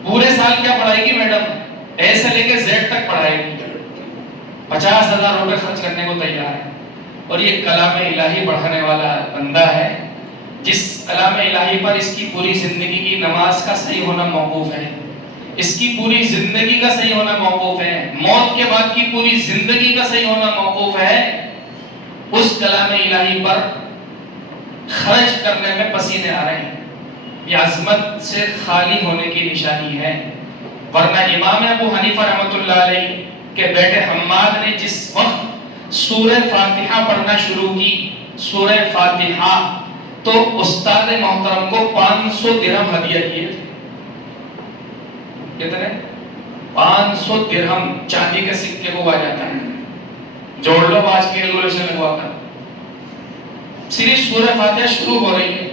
پورے سال کیا پڑھائے گی میڈم؟ اے سے لے کے زیڈ تک پڑھائے گی. 50,000 روپے خرچ کرنے کو تیار ہے. اور یہ کلام الہی پڑھانے والا بندہ ہے جس کلام الہی پر اس کی پوری زندگی کی نماز کا صحیح ہونا موقوف ہے، اس کی پوری زندگی کا صحیح ہونا موقوف ہے، موت کے بعد کی پوری زندگی کا صحیح ہونا موقوف ہے. اس کلام الہی پر خرچ کرنے میں پسینے آ رہے ہیں. یہ عظمت سے خالی ہونے کی نشانی ہے. ورنہ امام ابو حنیفہ رحمۃ اللہ علیہ کے بیٹے حماد نے جس وقت سورہ فاتحہ پڑھنا شروع کی، سورہ فاتحہ، تو استاد محترم کو 500 درہم ہدیہ کیے تھے. کتنے؟ 500 درہم چاندی کے سکے کو ہوا جاتا ہے. جوڑ لو آج کیلکولیشن لگوا کر. صرف سورہ فاتحہ شروع ہو رہی ہے.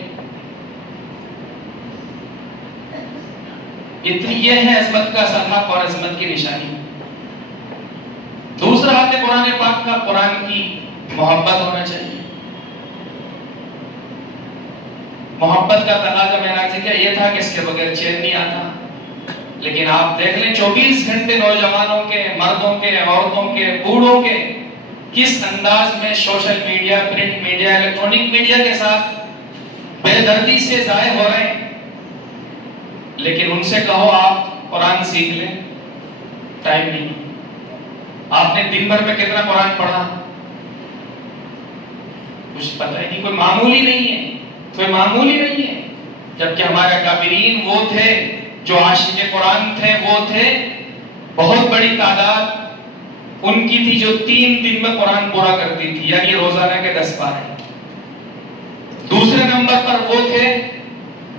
اتنی یہ ہے عظمت کا سطح اور عظمت کی نشانی. دوسرا حق قرآن پاک کا قرآن کی محبت ہونا چاہیے. محبت کا تقاضا میں نے کیا یہ تھا کہ اس کے بغیر چین نہیں آتا. لیکن آپ دیکھ لیں 24 گھنٹے نوجوانوں کے، مردوں کے، عورتوں کے، بوڑھوں کے کس انداز میں social media, print media, electronic media کے ساتھ بے دردی سے ضائع ہو رہے ہیں. لیکن ان سے کہو آپ قرآن سیکھ لیں، ٹائم نہیں. آپ نے دن بھر میں کتنا قرآن پڑھا؟ کچھ پتہ ہی نہیں. کوئی معمولی نہیں ہے، کوئی معمولی نہیں ہے. جبکہ ہمارے اکابرین وہ تھے جو عاشق قرآن تھے، وہ تھے بہت بڑی تعداد ان کی تھی جو 3 دن میں قرآن پورا کرتی تھی، یعنی روزانہ کے 10 پارے. دوسرے نمبر پر وہ تھے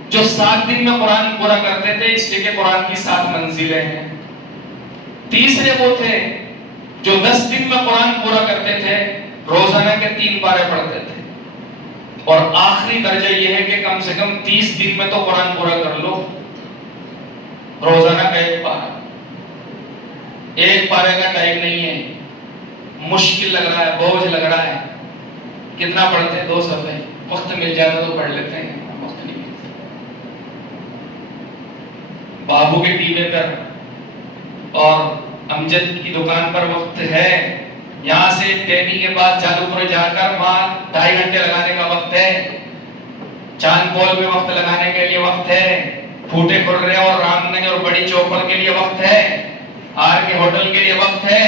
جو 7 دن میں قرآن پورا کرتے تھے، اس لیے کہ قرآن کی 7 منزلیں ہیں. تیسرے وہ تھے جو 10 دن میں قرآن پورا کرتے تھے، روزانہ کے 3 پارے پڑھتے تھے. اور آخری درجہ یہ ہے کہ کم سے کم 30 دن میں تو قرآن پورا کر لو، روزانہ کا 1 پارہ. 1 پارے کا ٹائم نہیں ہے، مشکل لگ رہا ہے، بوجھ لگ رہا ہے. کتنا پڑھتے ہیں؟ 2 صفحے. وقت مل جاتا تو پڑھ لیتے ہیں، وقت نہیں ملتا. بابو کے ٹی وی پر اور امجد کی دکان پر وقت ہے. یہاں سے ٹیمی کے بعد جادو پور جا کر وہاں 2.5 گھنٹے لگانے کا وقت ہے. چاند پول میں وقت لگانے کے لیے وقت ہے. پھوٹے کھرے اور رام نگر اور بڑی چوپڑ کے لیے وقت ہے. آر کے ہوٹل کے لیے وقت ہے.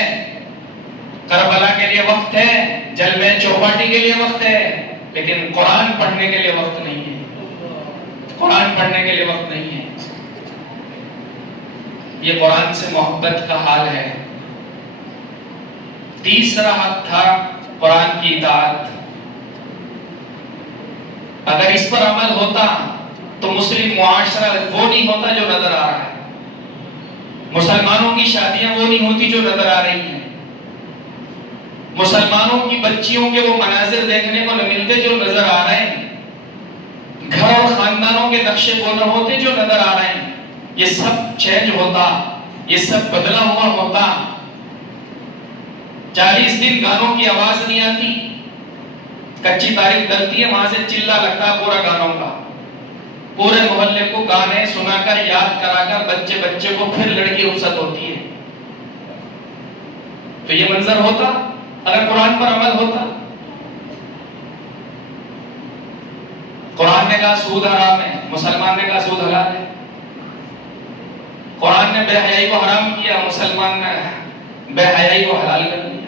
کربلا کے لیے وقت ہے. جلوے چوپاٹی کے لیے وقت ہے. لیکن قرآن پڑھنے کے لیے وقت نہیں ہے. قرآن پڑھنے کے لیے وقت نہیں ہے. یہ قرآن سے محبت کا حال ہے. تیسرا حق تھا قرآن کی اطاعت. اگر اس پر عمل ہوتا تو مسلم معاشرہ وہ نہیں ہوتا جو نظر آ رہا ہے. مسلمانوں کی شادیاں وہ نہیں ہوتی جو نظر آ رہی ہیں. مسلمانوں کی بچیوں کے وہ مناظر دیکھنے کو نہ ملتے جو نظر آ رہے ہیں. گھر اور خاندانوں کے نقشے وہ نہ ہوتے جو نظر آ رہے ہیں. یہ سب چینج ہوتا، یہ سب بدلا ہوا ہوتا. 40 دن گانوں کی آواز نہیں آتی. کچی تاریخ ڈلتی ہے، وہاں سے چلا لگتا ہے پورا گانوں کا. پورے محلے کو گانے سنا کر، یاد کرا کر بچے بچے کو پھر لڑکی رخصت ہوتی ہے. تو یہ منظر ہوتا اگر قرآن پر عمل ہوتا. قرآن نے کہا سود حرام ہے، مسلمان نے کہا سود حلال ہے. قرآن نے بے حیائی کو حرام کیا، مسلمان نے بے حیائی کو حلال کر دیا.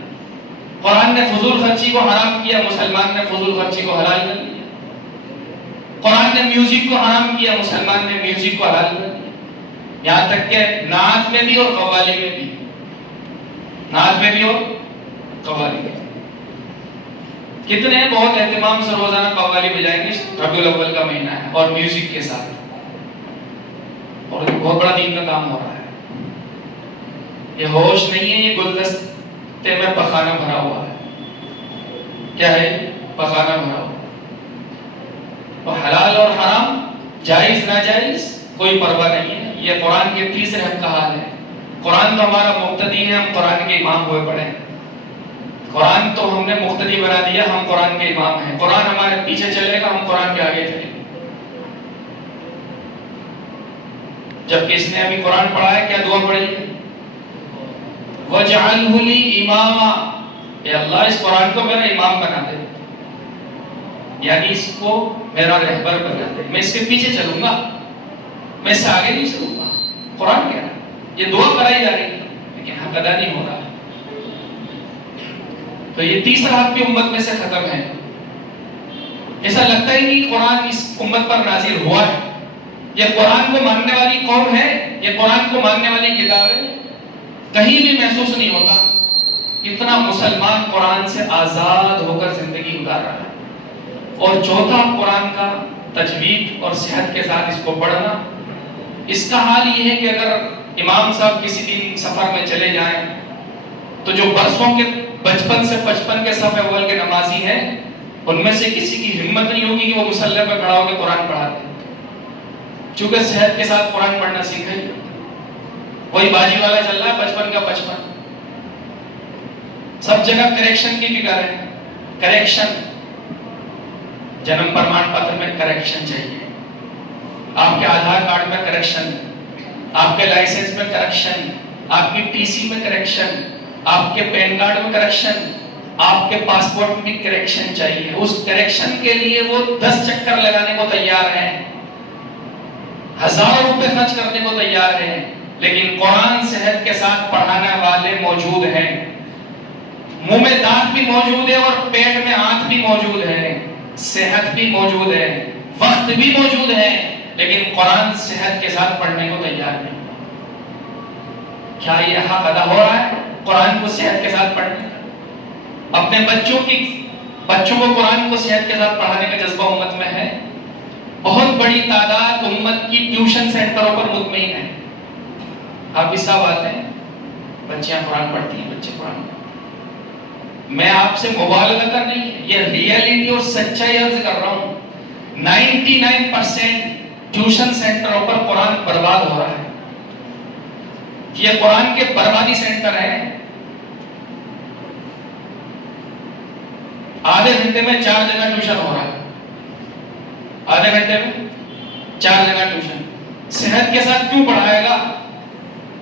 قرآن نے فضول خرچی کو حرام کیا، مسلمان نے فضول خرچی کو حلال کر دیا. قرآن نے میوزک کو حرام کیا، مسلمان نے میوزک کو حلال کر دیا. یہاں تک کہ نعت میں بھی اور قوالی میں بھی، نعت میں بھی اور قوالی میں. کتنے بہت اہتمام سے روزانہ قوالی بجائیں گے. ربیع الاول کا مہینہ ہے اور میوزک کے ساتھ، اور بہت بڑا دین کا کام ہو رہا ہے. یہ ہوش نہیں ہے، یہ گلدستے میں پخانہ بھرا ہوا ہے. کیا ہے؟ پخانہ بھرا ہوا. تو حلال اور حرام، جائز ناجائز کوئی پرواہ نہیں ہے. یہ قرآن کے تیسرے حق کا حال ہے. قرآن تو ہمارا مقتدی ہے، ہم قرآن کے امام ہوئے پڑے ہیں. قرآن تو ہم نے مقتدی بنا دیا، ہم قرآن کے امام ہیں. قرآن ہمارے پیچھے چلے گا، ہم قرآن کے آگے چلیں گے. جبکہ اس نے ابھی قرآن پڑھا ہے، کیا دعا پڑھی ہے؟ وَجْعَلْهُ لِي إِمَامًا، اے اللہ اس قرآن کو میرا امام بنا دے، یعنی اس کو میرا رہبر بنا دے. میں اس کے پیچھے چلوں گا، میں اس سے آگے نہیں چلوں گا. قرآن کہہ رہا ہے، یہ دعا کرائی جا رہی ہے لیکن حق ادا نہیں ہو رہا. تو یہ تیسرا حق بھی امت میں سے ختم ہے. ایسا لگتا ہی نہیں قرآن اس امت پر نازل ہوا ہے. یہ قرآن کو ماننے والی قوم ہے، یہ قرآن کو ماننے والی کتاب ہے. کہیں بھی محسوس نہیں ہوتا اتنا مسلمان قرآن سے آزاد ہو کر زندگی گزار رہا ہے. اور چوتھا قرآن کا تجوید اور صحت کے ساتھ اس کو پڑھنا. اس کا حال یہ ہے کہ اگر امام صاحب کسی دن سفر میں چلے جائیں تو جو برسوں کے بچپن سے 55 کے صف اول کے نمازی ہیں ان میں سے کسی کی ہمت نہیں ہوگی کہ وہ مصلی پہ کھڑا ہو کے قرآن پڑھا دے، چونکہ صحت کے ساتھ قرآن پڑھنا سیکھے. وہی باجی والا چل رہا ہے 55 کا 55. سب جگہ کریکشن کی فکر ہے. کریکشن، جنم پرمان پتر میں کریکشن چاہیے، آپ کے آدھار کارڈ میں کریکشن، آپ کے لائسنس میں کریکشن، آپ کی ٹی سی میں کریکشن، آپ کے پین کارڈ میں کریکشن، آپ کے پاسپورٹ میں بھی کریکشن چاہیے. اس کریکشن کے لیے وہ 10 چکر لگانے کو تیار ہیں، ہزاروں روپے خرچ کرنے کو تیار ہیں، لیکن قرآن صحت کے ساتھ پڑھانے والے موجود ہیں. منہ میں دانت بھی موجود ہے اور پیٹ میں آنت بھی موجود ہے، صحت بھی موجود ہے، وقت بھی موجود ہے، لیکن قرآن صحت کے ساتھ پڑھنے کو تیار نہیں. کیا یہ حق ادا ہو رہا ہے قرآن کو صحت کے ساتھ پڑھنے کا؟ اپنے بچوں کو قرآن کو صحت کے ساتھ پڑھانے کا جذبہ امت میں ہے. بہت بڑی تعداد امت کی ٹیوشن سینٹروں پر مطمئن ہے. آپ اس صاحب آتے ہیں، بچیاں قرآن پڑھتی ہیں، بچے قرآن پڑھتے ہیں. میں آپ سے مبالغہ کر نہیں ہے، یہ ریئلٹی اور سچائی عرض کر رہا ہوں. 99% ٹیوشن سینٹروں پر قرآن برباد ہو رہا ہے. یہ قرآن کے بربادی سینٹر ہیں. آدھے گھنٹے میں 4 جگہ ٹیوشن ہو رہا ہے، آدھے گھنٹے میں 4 جگہ ٹیوشن. صحت کے ساتھ کیوں پڑھائے گا؟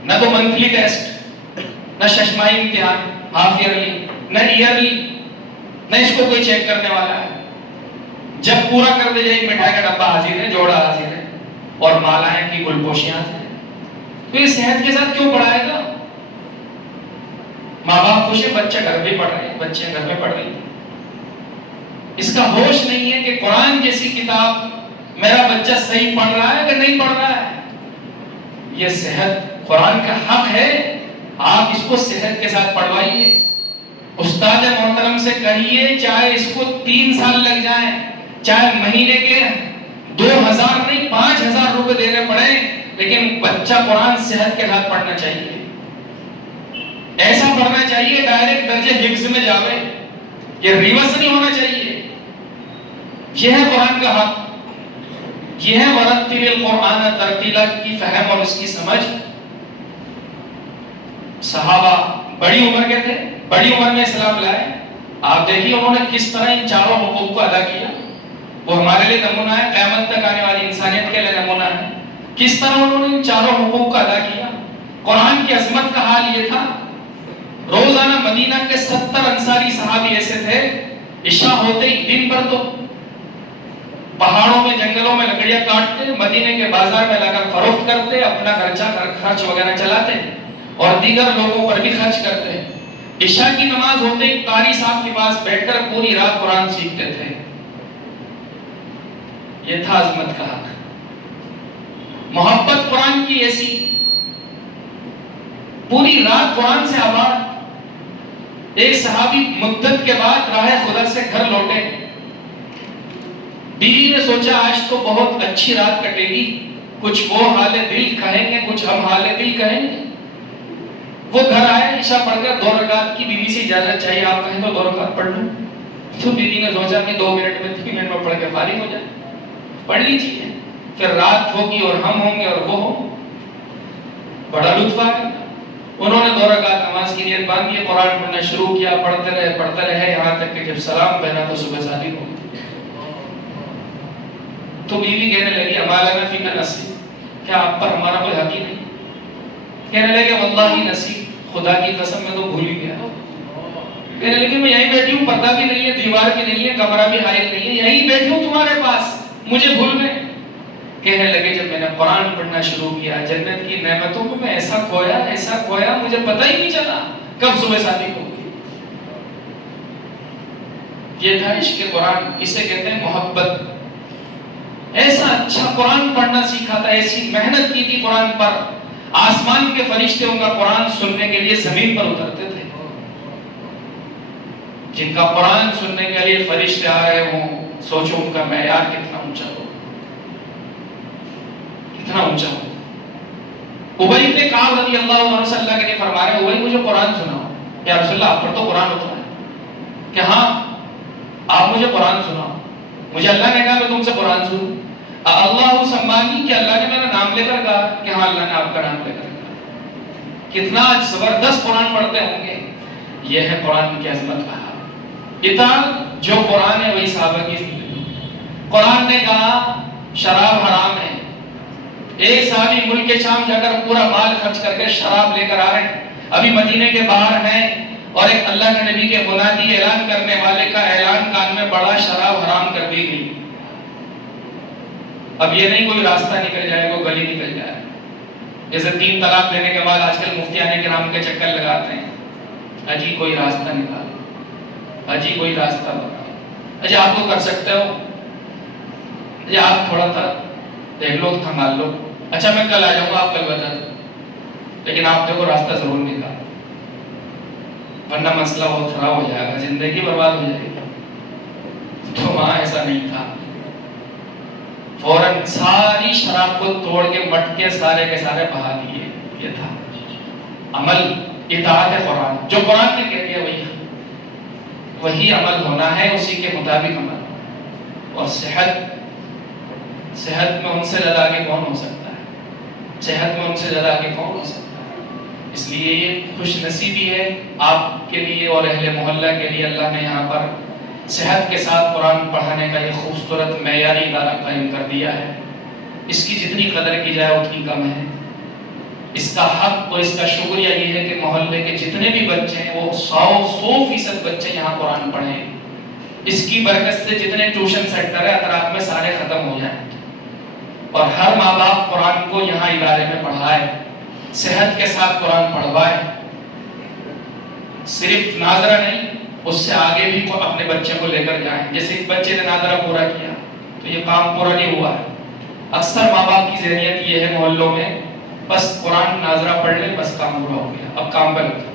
نہ تو منتھلی ٹیسٹ، نہ ششماہی امتحان ہاف ایئرلی، نہ ایئرلی، نہ اس کو کوئی چیک کرنے والا ہے. جب پورا کر دے جائے مٹھائی کا ڈبہ حاضر ہے، جوڑا حاضر ہے، اور مالائیں کی گلپوشیاں حاضر ہیں. تو یہ صحت کے ساتھ کیوں پڑھائے گا؟ ماں باپ خوش ہے، بچے گھر میں پڑھ رہے ہیں، بچے گھر میں پڑھ رہی ہیں. اس کا ہوش نہیں ہے کہ قرآن جیسی کتاب میرا بچہ صحیح پڑھ رہا ہے کہ نہیں پڑھ رہا ہے. یہ صحت قرآن کا حق ہے، آپ اس کو صحت کے ساتھ پڑھوائیے. استاد محترم سے کہیے چاہے اس کو 3 سال لگ جائیں، چاہے مہینے کے 2000 نہیں 5000 روپے دینے پڑے، لیکن بچہ قرآن صحت کے ساتھ پڑھنا چاہیے. ایسا پڑھنا چاہیے ڈائریکٹ درجے حفظ میں جاوے، یہ ریورس نہیں ہونا چاہیے. یہ ہے قرآن کا حق، یہ ہے ورتل القرآن ترتیلا کی فہم اور اس کی سمجھ. صحابہ بڑی عمر کے تھے، بڑی عمر میں اسلام لائے. آپ دیکھیے انہوں نے کس طرح ان چاروں حقوق کو ادا کیا. وہ ہمارے لیے نمونہ ہے، قیامت تک آنے والی انسانیت کے لیے نمونہ ہے. کس طرح انہوں نے ان چاروں حقوق کو ادا کیا. قرآن کی عظمت کا حال یہ تھا، روزانہ مدینہ کے 70 انصاری صحابی ایسے تھے، عشاء ہوتے ہی دن بھر تو پہاڑوں میں جنگلوں میں لکڑیاں کاٹتے، مدینے کے بازار میں لا کر فروخت کرتے، اپنا خرچ وغیرہ چلاتے اور دیگر لوگوں پر بھی خرچ کرتے. عشاء کی نماز ہوتے ہی قاری صاحب کے پاس بیٹھ کر پوری رات قرآن سیکھتے تھے. یہ تھا عظمت کا حق. محبت قرآن کی ایسی، پوری رات قرآن سے آباد. ایک صحابی مدت کے بعد راہ خدا سے گھر لوٹے. بیوی نے سوچا آج تو بہت اچھی رات کٹے گی، کچھ وہ حال دل کہیں گے، کچھ ہم حال دل کہیں گے. وہ گھر آئے، عشاء پڑھ کر 2 رکعت کی بیوی سے اجازت چاہیے، آپ کہیں تو 2 رکعت پڑھ لوں. تو بیوی نے سوچا کہ 2 منٹ میں 3 منٹ میں پڑھ کے فارغ ہو جائے. پڑھ لیجیے، پھر رات ہوگی اور ہم ہوں گے اور وہ ہوں. بڑا لطف آیا. انہوں نے 2 رکعت نماز کی نیت باندھی، قرآن پڑھنا شروع کیا. پڑھتے رہے یہاں تک کہ جب سلام پہنا تو صبح شادی ہو. تو بیوی کہنے لگی ہمارا فی کا نصیب، کیا آپ پر ہمارا کوئی حق ہی نہیں؟ کہنے لگے واللہ نصیب، خدا کی قسم میں تو بھول ہی گیا. کہنے لگے میں یہیں بیٹھی ہوں، پردہ بھی نہیں ہے، دیوار بھی نہیں ہے، کمرہ بھی حائل نہیں ہے، یہیں بیٹھی ہوں تمہارے پاس، مجھے بھول گئے. کہنے لگے جب میں نے قرآن پڑھنا شروع کیا، جنت کی نعمتوں کو میں ایسا کھویا مجھے پتہ ہی نہیں چلا کب صبح شادی ہو گئی. یہ تھا عشق قرآن، اسے کہتے ہیں محبت. ایسا اچھا قرآن پڑھنا سیکھا تھا، ایسی محنت کی تھی قرآن پر. آسمان کے فرشتے ان کا قرآن سننے کے لیے زمین پر اترتے تھے. جن کا قرآن سننے کے لیے فرشتے آ رہے ہوں، سوچو ان کا معیار کتنا اونچا ہو، کتنا اونچا ہو. ابی بن کعب رضی اللہ عنہ سے اللہ کے لیے فرما رہے ابی مجھے قرآن سناؤ. یا رسول اللہ آپ پر تو قرآن اترا ہے. کہ ہاں آپ مجھے قرآن سناؤ. مجھے اللہ نے کہا میں تم سے قرآن سنوں. اللہ سمانی کہ اللہ نے میرا نام لے کر کہا کہ ہاں اللہ نے آپ کا نام لے کر کہا. کتنا زبردست قرآن پڑھتے ہوں گے. یہ ہے قرآن کی عظمت کا حال۔ اطاعت جو قرآن ہے وہی صحابہ کی زندگی۔ قرآن نے کہا شراب حرام ہے، ایک صحابی ملک کے شام جا کر پورا مال خرچ کر کے شراب لے کر آ رہے ہیں، ابھی مدینے کے باہر ہیں اور ایک اللہ کے نبی کے منادی اعلان کرنے والے کا اعلان کان میں بڑا، شراب حرام کر دی گئی۔ اب یہ نہیں کوئی راستہ نکل جائے گا، گلی نکل جائے، جیسے 3 طلاق دینے کے بعد آج کل مفتیان کرام کے چکر لگاتے ہیں، اجی کوئی راستہ نکالو، اجی کوئی راستہ بتاؤ، اجی آپ کو کر سکتے ہو، اجی آپ تھوڑا سا دیکھ لو، تھنگال لو، اچھا میں کل آ جاؤں گا، آپ کل بتا دو، لیکن آپ دیکھو راستہ ضرور نکالو، ورنہ مسئلہ بہت خراب ہو جائے گا، زندگی برباد ہو جائے گی۔ تو وہاں ایسا نہیں تھا، فوراً ساری شراب کو توڑ کے مٹکے سارے کے سارے بہا دیے۔ یہ تھا عمل، اطاعت قرآن، جو قرآن نے کہہ دیا وہی عمل ہونا ہے، اسی کے مطابق عمل۔ اور صحت میں ان سے زیادہ آگے کون ہو سکتا ہے؟ صحت میں ان سے زیادہ آگے کون ہو سکتا ہے؟ اس لیے یہ خوش نصیبی ہے آپ کے لیے اور اہل محلہ کے لیے، اللہ نے یہاں پر صحت کے ساتھ قرآن پڑھانے کا یہ خوبصورت معیاری ادارہ قائم کر دیا ہے۔ اس کی جتنی قدر کی جائے اتنی کم ہے۔ اس کا حق اور اس کا شکریہ یہ ہے کہ محلے کے جتنے بھی بچے ہیں وہ 100% بچے یہاں قرآن پڑھیں۔ اس کی برکت سے جتنے ٹیوشن سینٹر ہے اطراف میں سارے ختم ہو جائیں، اور ہر ماں باپ قرآن کو یہاں ادارے میں پڑھائے، صحت کے ساتھ قرآن پڑھوائے، صرف ناظرہ نہیں، اس سے آگے بھی اپنے بچے کو لے کر جائیں۔ جیسے اس بچے نے ناظرہ پورا کیا تو یہ کام پورا نہیں ہوا ہے۔ اکثر ماں باپ کی ذہنیت یہ ہے محلوں میں، بس قرآن ناظرہ پڑھ لے بس کام پورا ہو گیا، اب کام بن گیا،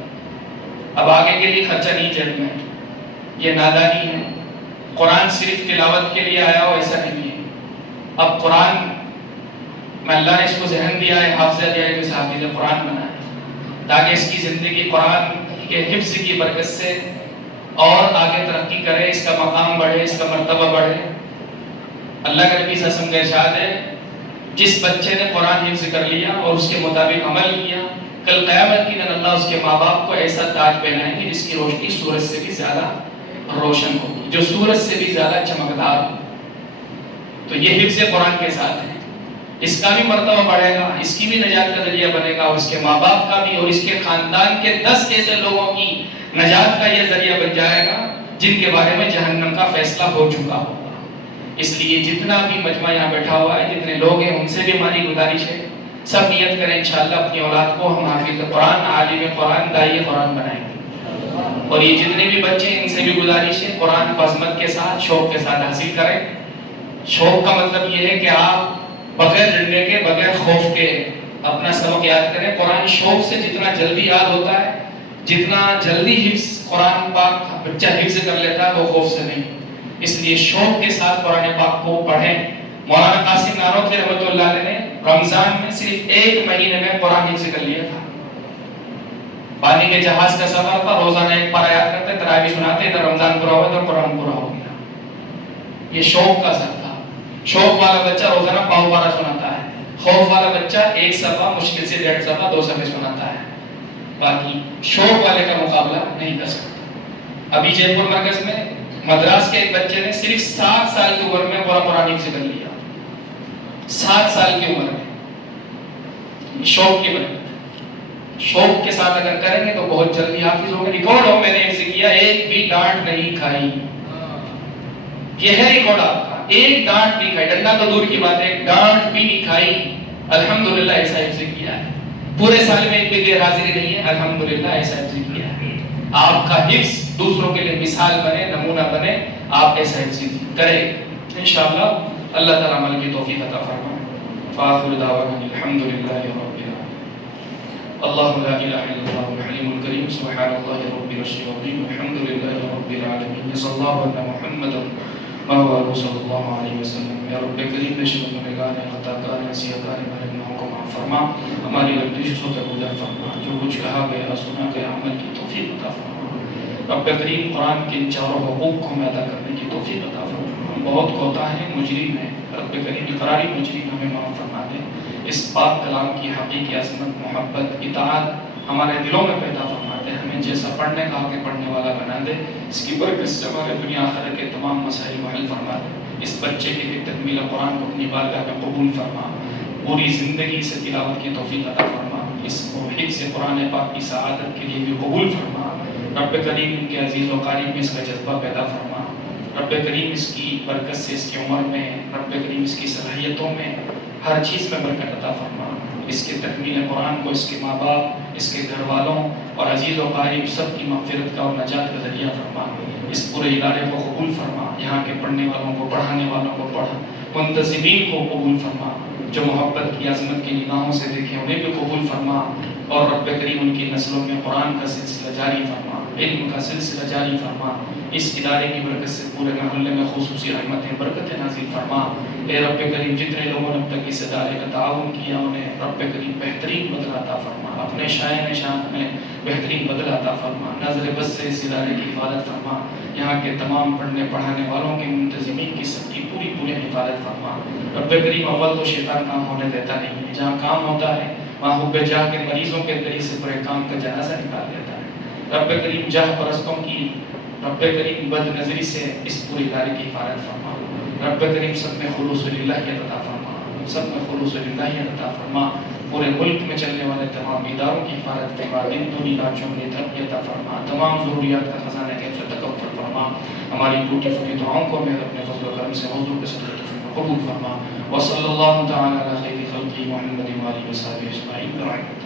اب آگے کے لیے خرچہ نہیں جیب میں۔ یہ نادانی ہے۔ قرآن صرف تلاوت کے لیے آیا ہو ایسا نہیں ہے۔ اب قرآن میں اللہ نے اس کو ذہن دیا ہے، حافظہ دیا ہے، کہ حافظ قرآن بنا ہے تاکہ اس کی زندگی قرآن کے حفظ کی برکت سے اور آگے ترقی کرے، اس کا مقام بڑھے، اس کا مرتبہ بڑھے۔ اللہ کے نبی صلی اللہ علیہ وسلم کا ارشاد ہے، جس بچے نے قرآن حفظ کر لیا اور اس کے مطابق عمل کیا، کل قیامت کے دن اللہ اس کے ماں باپ کو ایسا تاج پہنائیں گے جس کی روشنی سورج سے بھی زیادہ روشن ہوگی، جو سورج سے بھی زیادہ چمکدار ہو۔ تو یہ حفظ قرآن کے ساتھ ہے، اس کا بھی مرتبہ بڑھے گا، اس کی بھی نجات کا ذریعہ بنے گا، اور اس کے ماں باپ کا بھی، اور اس کے خاندان کے 10 ایسے لوگوں کی نجات کا یہ ذریعہ بن جائے گا جن کے بارے میں جہنم کا فیصلہ ہو چکا ہوگا۔ اس لیے جتنا بھی مجمع یہاں بیٹھا ہوا ہے، جتنے لوگ ہیں، ان سے بھی ہماری گزارش ہے، سب نیت کریں انشاءاللہ اپنی اولاد کو ہم حافظ قرآن، عالم قرآن، داعی قرآن بنائیں گے۔ اور یہ جتنے بھی بچے ہیں ان سے بھی گزارش ہے قرآن کو عظمت کے ساتھ، شوق کے ساتھ حاصل کریں۔ شوق کا مطلب یہ ہے کہ آپ بغیر ڈرنے کے، بغیر خوف کے اپنا سبق یاد کریں۔ قرآن شوق سے جتنا جلدی یاد ہوتا ہے، جتنا جلدی حفظ قرآن پاک بچہ حفظ کر لیتا ہے، وہ خوف سے نہیں۔ اس لیے شوق کے ساتھ قرآن پاک کو پڑھیں۔ مولانا قاسم نانوتوی رحمۃ اللہ علیہ نے رمضان میں صرف 1 مہینے میں قرآن حفظ کر لیا تھا۔ پانی کے جہاز کا سفر تھا، روزانہ 1 پارہ یاد کرتے، تراویح سناتے، ادھر رمضان پورا ہوا تو قرآن پورا ہو گیا۔ یہ شوق کا اثر تھا۔ شوق والا بچہ روزانہ 1 پارہ سناتا ہے، خوف والا بچہ 1 صفحہ، مشکل سے 1.5 صفحہ، 2 صفحے سناتا ہے، باقی شوق والے کا مقابلہ نہیں کر سکتا۔ ابھی جے پور مرکز میں مدراس کے ایک بچے نے صرف 7 سال کی عمر میں پورا قرآن حفظ کر لیا، 7 سال کی عمر میں۔ شوق کی برکت، شوق کے ساتھ اگر کریں گے تو بہت جلدی حافظ ہوں گے۔ ریکارڈ ہو میں نے حفظ کیا، 1 بھی ڈانٹ نہیں کھائی، یہ ہے ریکارڈ آپ کا، 1 ڈانٹ نہیں کھائی، ڈنڈا تو دور کی بات ہے، 1 ڈانٹ بھی نہیں کھائی، الحمدللہ ایسا حفظ کیا ہے۔ پورے سال میں 1 بھی غیر حاضری نہیں ہے، الحمدللہ ایسا حفظ کیا ہے۔ آپ کا حفظ دوسروں کے لیے مثال بنے، نمونہ بنے، آپ ایسا حفظ کریں انشاءاللہ اللہ تعالیٰ عمل کی توفیق عطا فرمائے۔ فآخر دعوانا الحمدللہ رب العالمین۔ اللہ لا الہ الا اللہ الحلیم الکریم، سبحان اللہ رب العرش العظیم، الحمدللہ رب العالمین، صلی اللہ علی محمد وآلہ صلی اللہ علیہ وسلم۔ یا رب کریم بے شک گنہگار ہیں، خطاکار ہیں، سیاکار ہیں، ہمارے گناہوں کو معاف فرما، ہماری لغزشوں کا گزر فرما، جو کچھ کہا گیا سنا گیا عمل کی توفیق عطا فرما۔ رب کریم قرآن کے ان 4 حقوق کو ہمیں ادا کرنے کی توفیق عطا فرما۔ ہم بہت کوتاہ ہیں، مجرم ہیں، رب کریم اقراری مجرم ہمیں معاف فرما دے۔ اس پاک کلام کی حقیقی عظمت، محبت، اطاعت ہمارے دلوں میں پیدا فرما دے۔ ہمیں ہمیں جیسا پڑھنے کا حق پڑھنے والا بنا دے. اس کی برکت سے ہمارے دنیا آخرت کے تمام مسائل کو حل فرما دے. اس بچے کی بھی تکمیل قرآن کو اپنی بارگاہ میں قبول فرما. پوری زندگی سے تلاوت کی توفیق عطا فرما. اس توحید سے قرآن پاک کی سعادت کے لیے بھی قبول فرما. رب کریم ان کے عزیز و قریب میں اس کا جذبہ پیدا فرما. رب کریم اس کی برکت سے اس کی عمر میں، رب کریم اس کی صلاحیتوں میں، ہر چیز میں برکت عطا فرما. اس کے تکمیل قرآن کو اس کے ماں باپ، اس کے گھر والوں اور عزیز و قریب سب کی مغفرت کا اور نجات کا ذریعہ فرما. اس پورے ادارے کو قبول فرما. یہاں کے پڑھنے والوں کو، پڑھانے والوں کو، منتظمین کو قبول فرما. جو محبت کی عظمت کی نگاہوں سے دیکھیں انہیں بھی قبول فرما. اور رب کریم ان کی نسلوں میں قرآن کا سلسلہ جاری فرما، علم کا سلسلہ جاری فرما. اس ادارے کی برکت سے پورے محلے میں خصوصی رحمتیں برکتیں نازل فرما. اے رب کریم جتنے لوگوں نے اب تک اس ادارے کا تعاون کیا انہیں رب کریم بہترین بدلہ عطا فرما. اپنے شائن شان میں بہترین بدلہ عطا فرما. نظر بس سے اس ادارے کی حفاظت فرما. یہاں کے تمام پڑھنے پڑھانے والوں کے منتظمین کی سب کی پوری حفاظت فرما. رب کریم اول تو شیطان کام ہونے دیتا نہیں ہے. جہاں کام ہوتا ہے وہاں حب جاہ کے مریضوں کے ذریعے سے پورے کام کا جنازہ نکال دیتا ہے. رب کریم جاہ پرستوں کی رب کریم بد نظری سے اس پورے ادارے کی حفاظت فرما. رب کریم سب میں خلوص للہیت عطا فرما. سب میں خلوص للہیت عطا فرما. پورے ملک میں چلنے والے تمام اداروں کی حفاظت فرما. دن دنیا راتوں میں ترقی عطا فرما. تمام ضروریات کا خزانہ کیف تکفر فرما. ہماری ٹوٹی پھوٹی دعاؤں کو میں اپنے فضل و کرم سے حضور کے صدقے قبول فرما. وصلی اللہ تعالی علی خیر خلقہ محمد و آلہ و صحبہ اجمعین.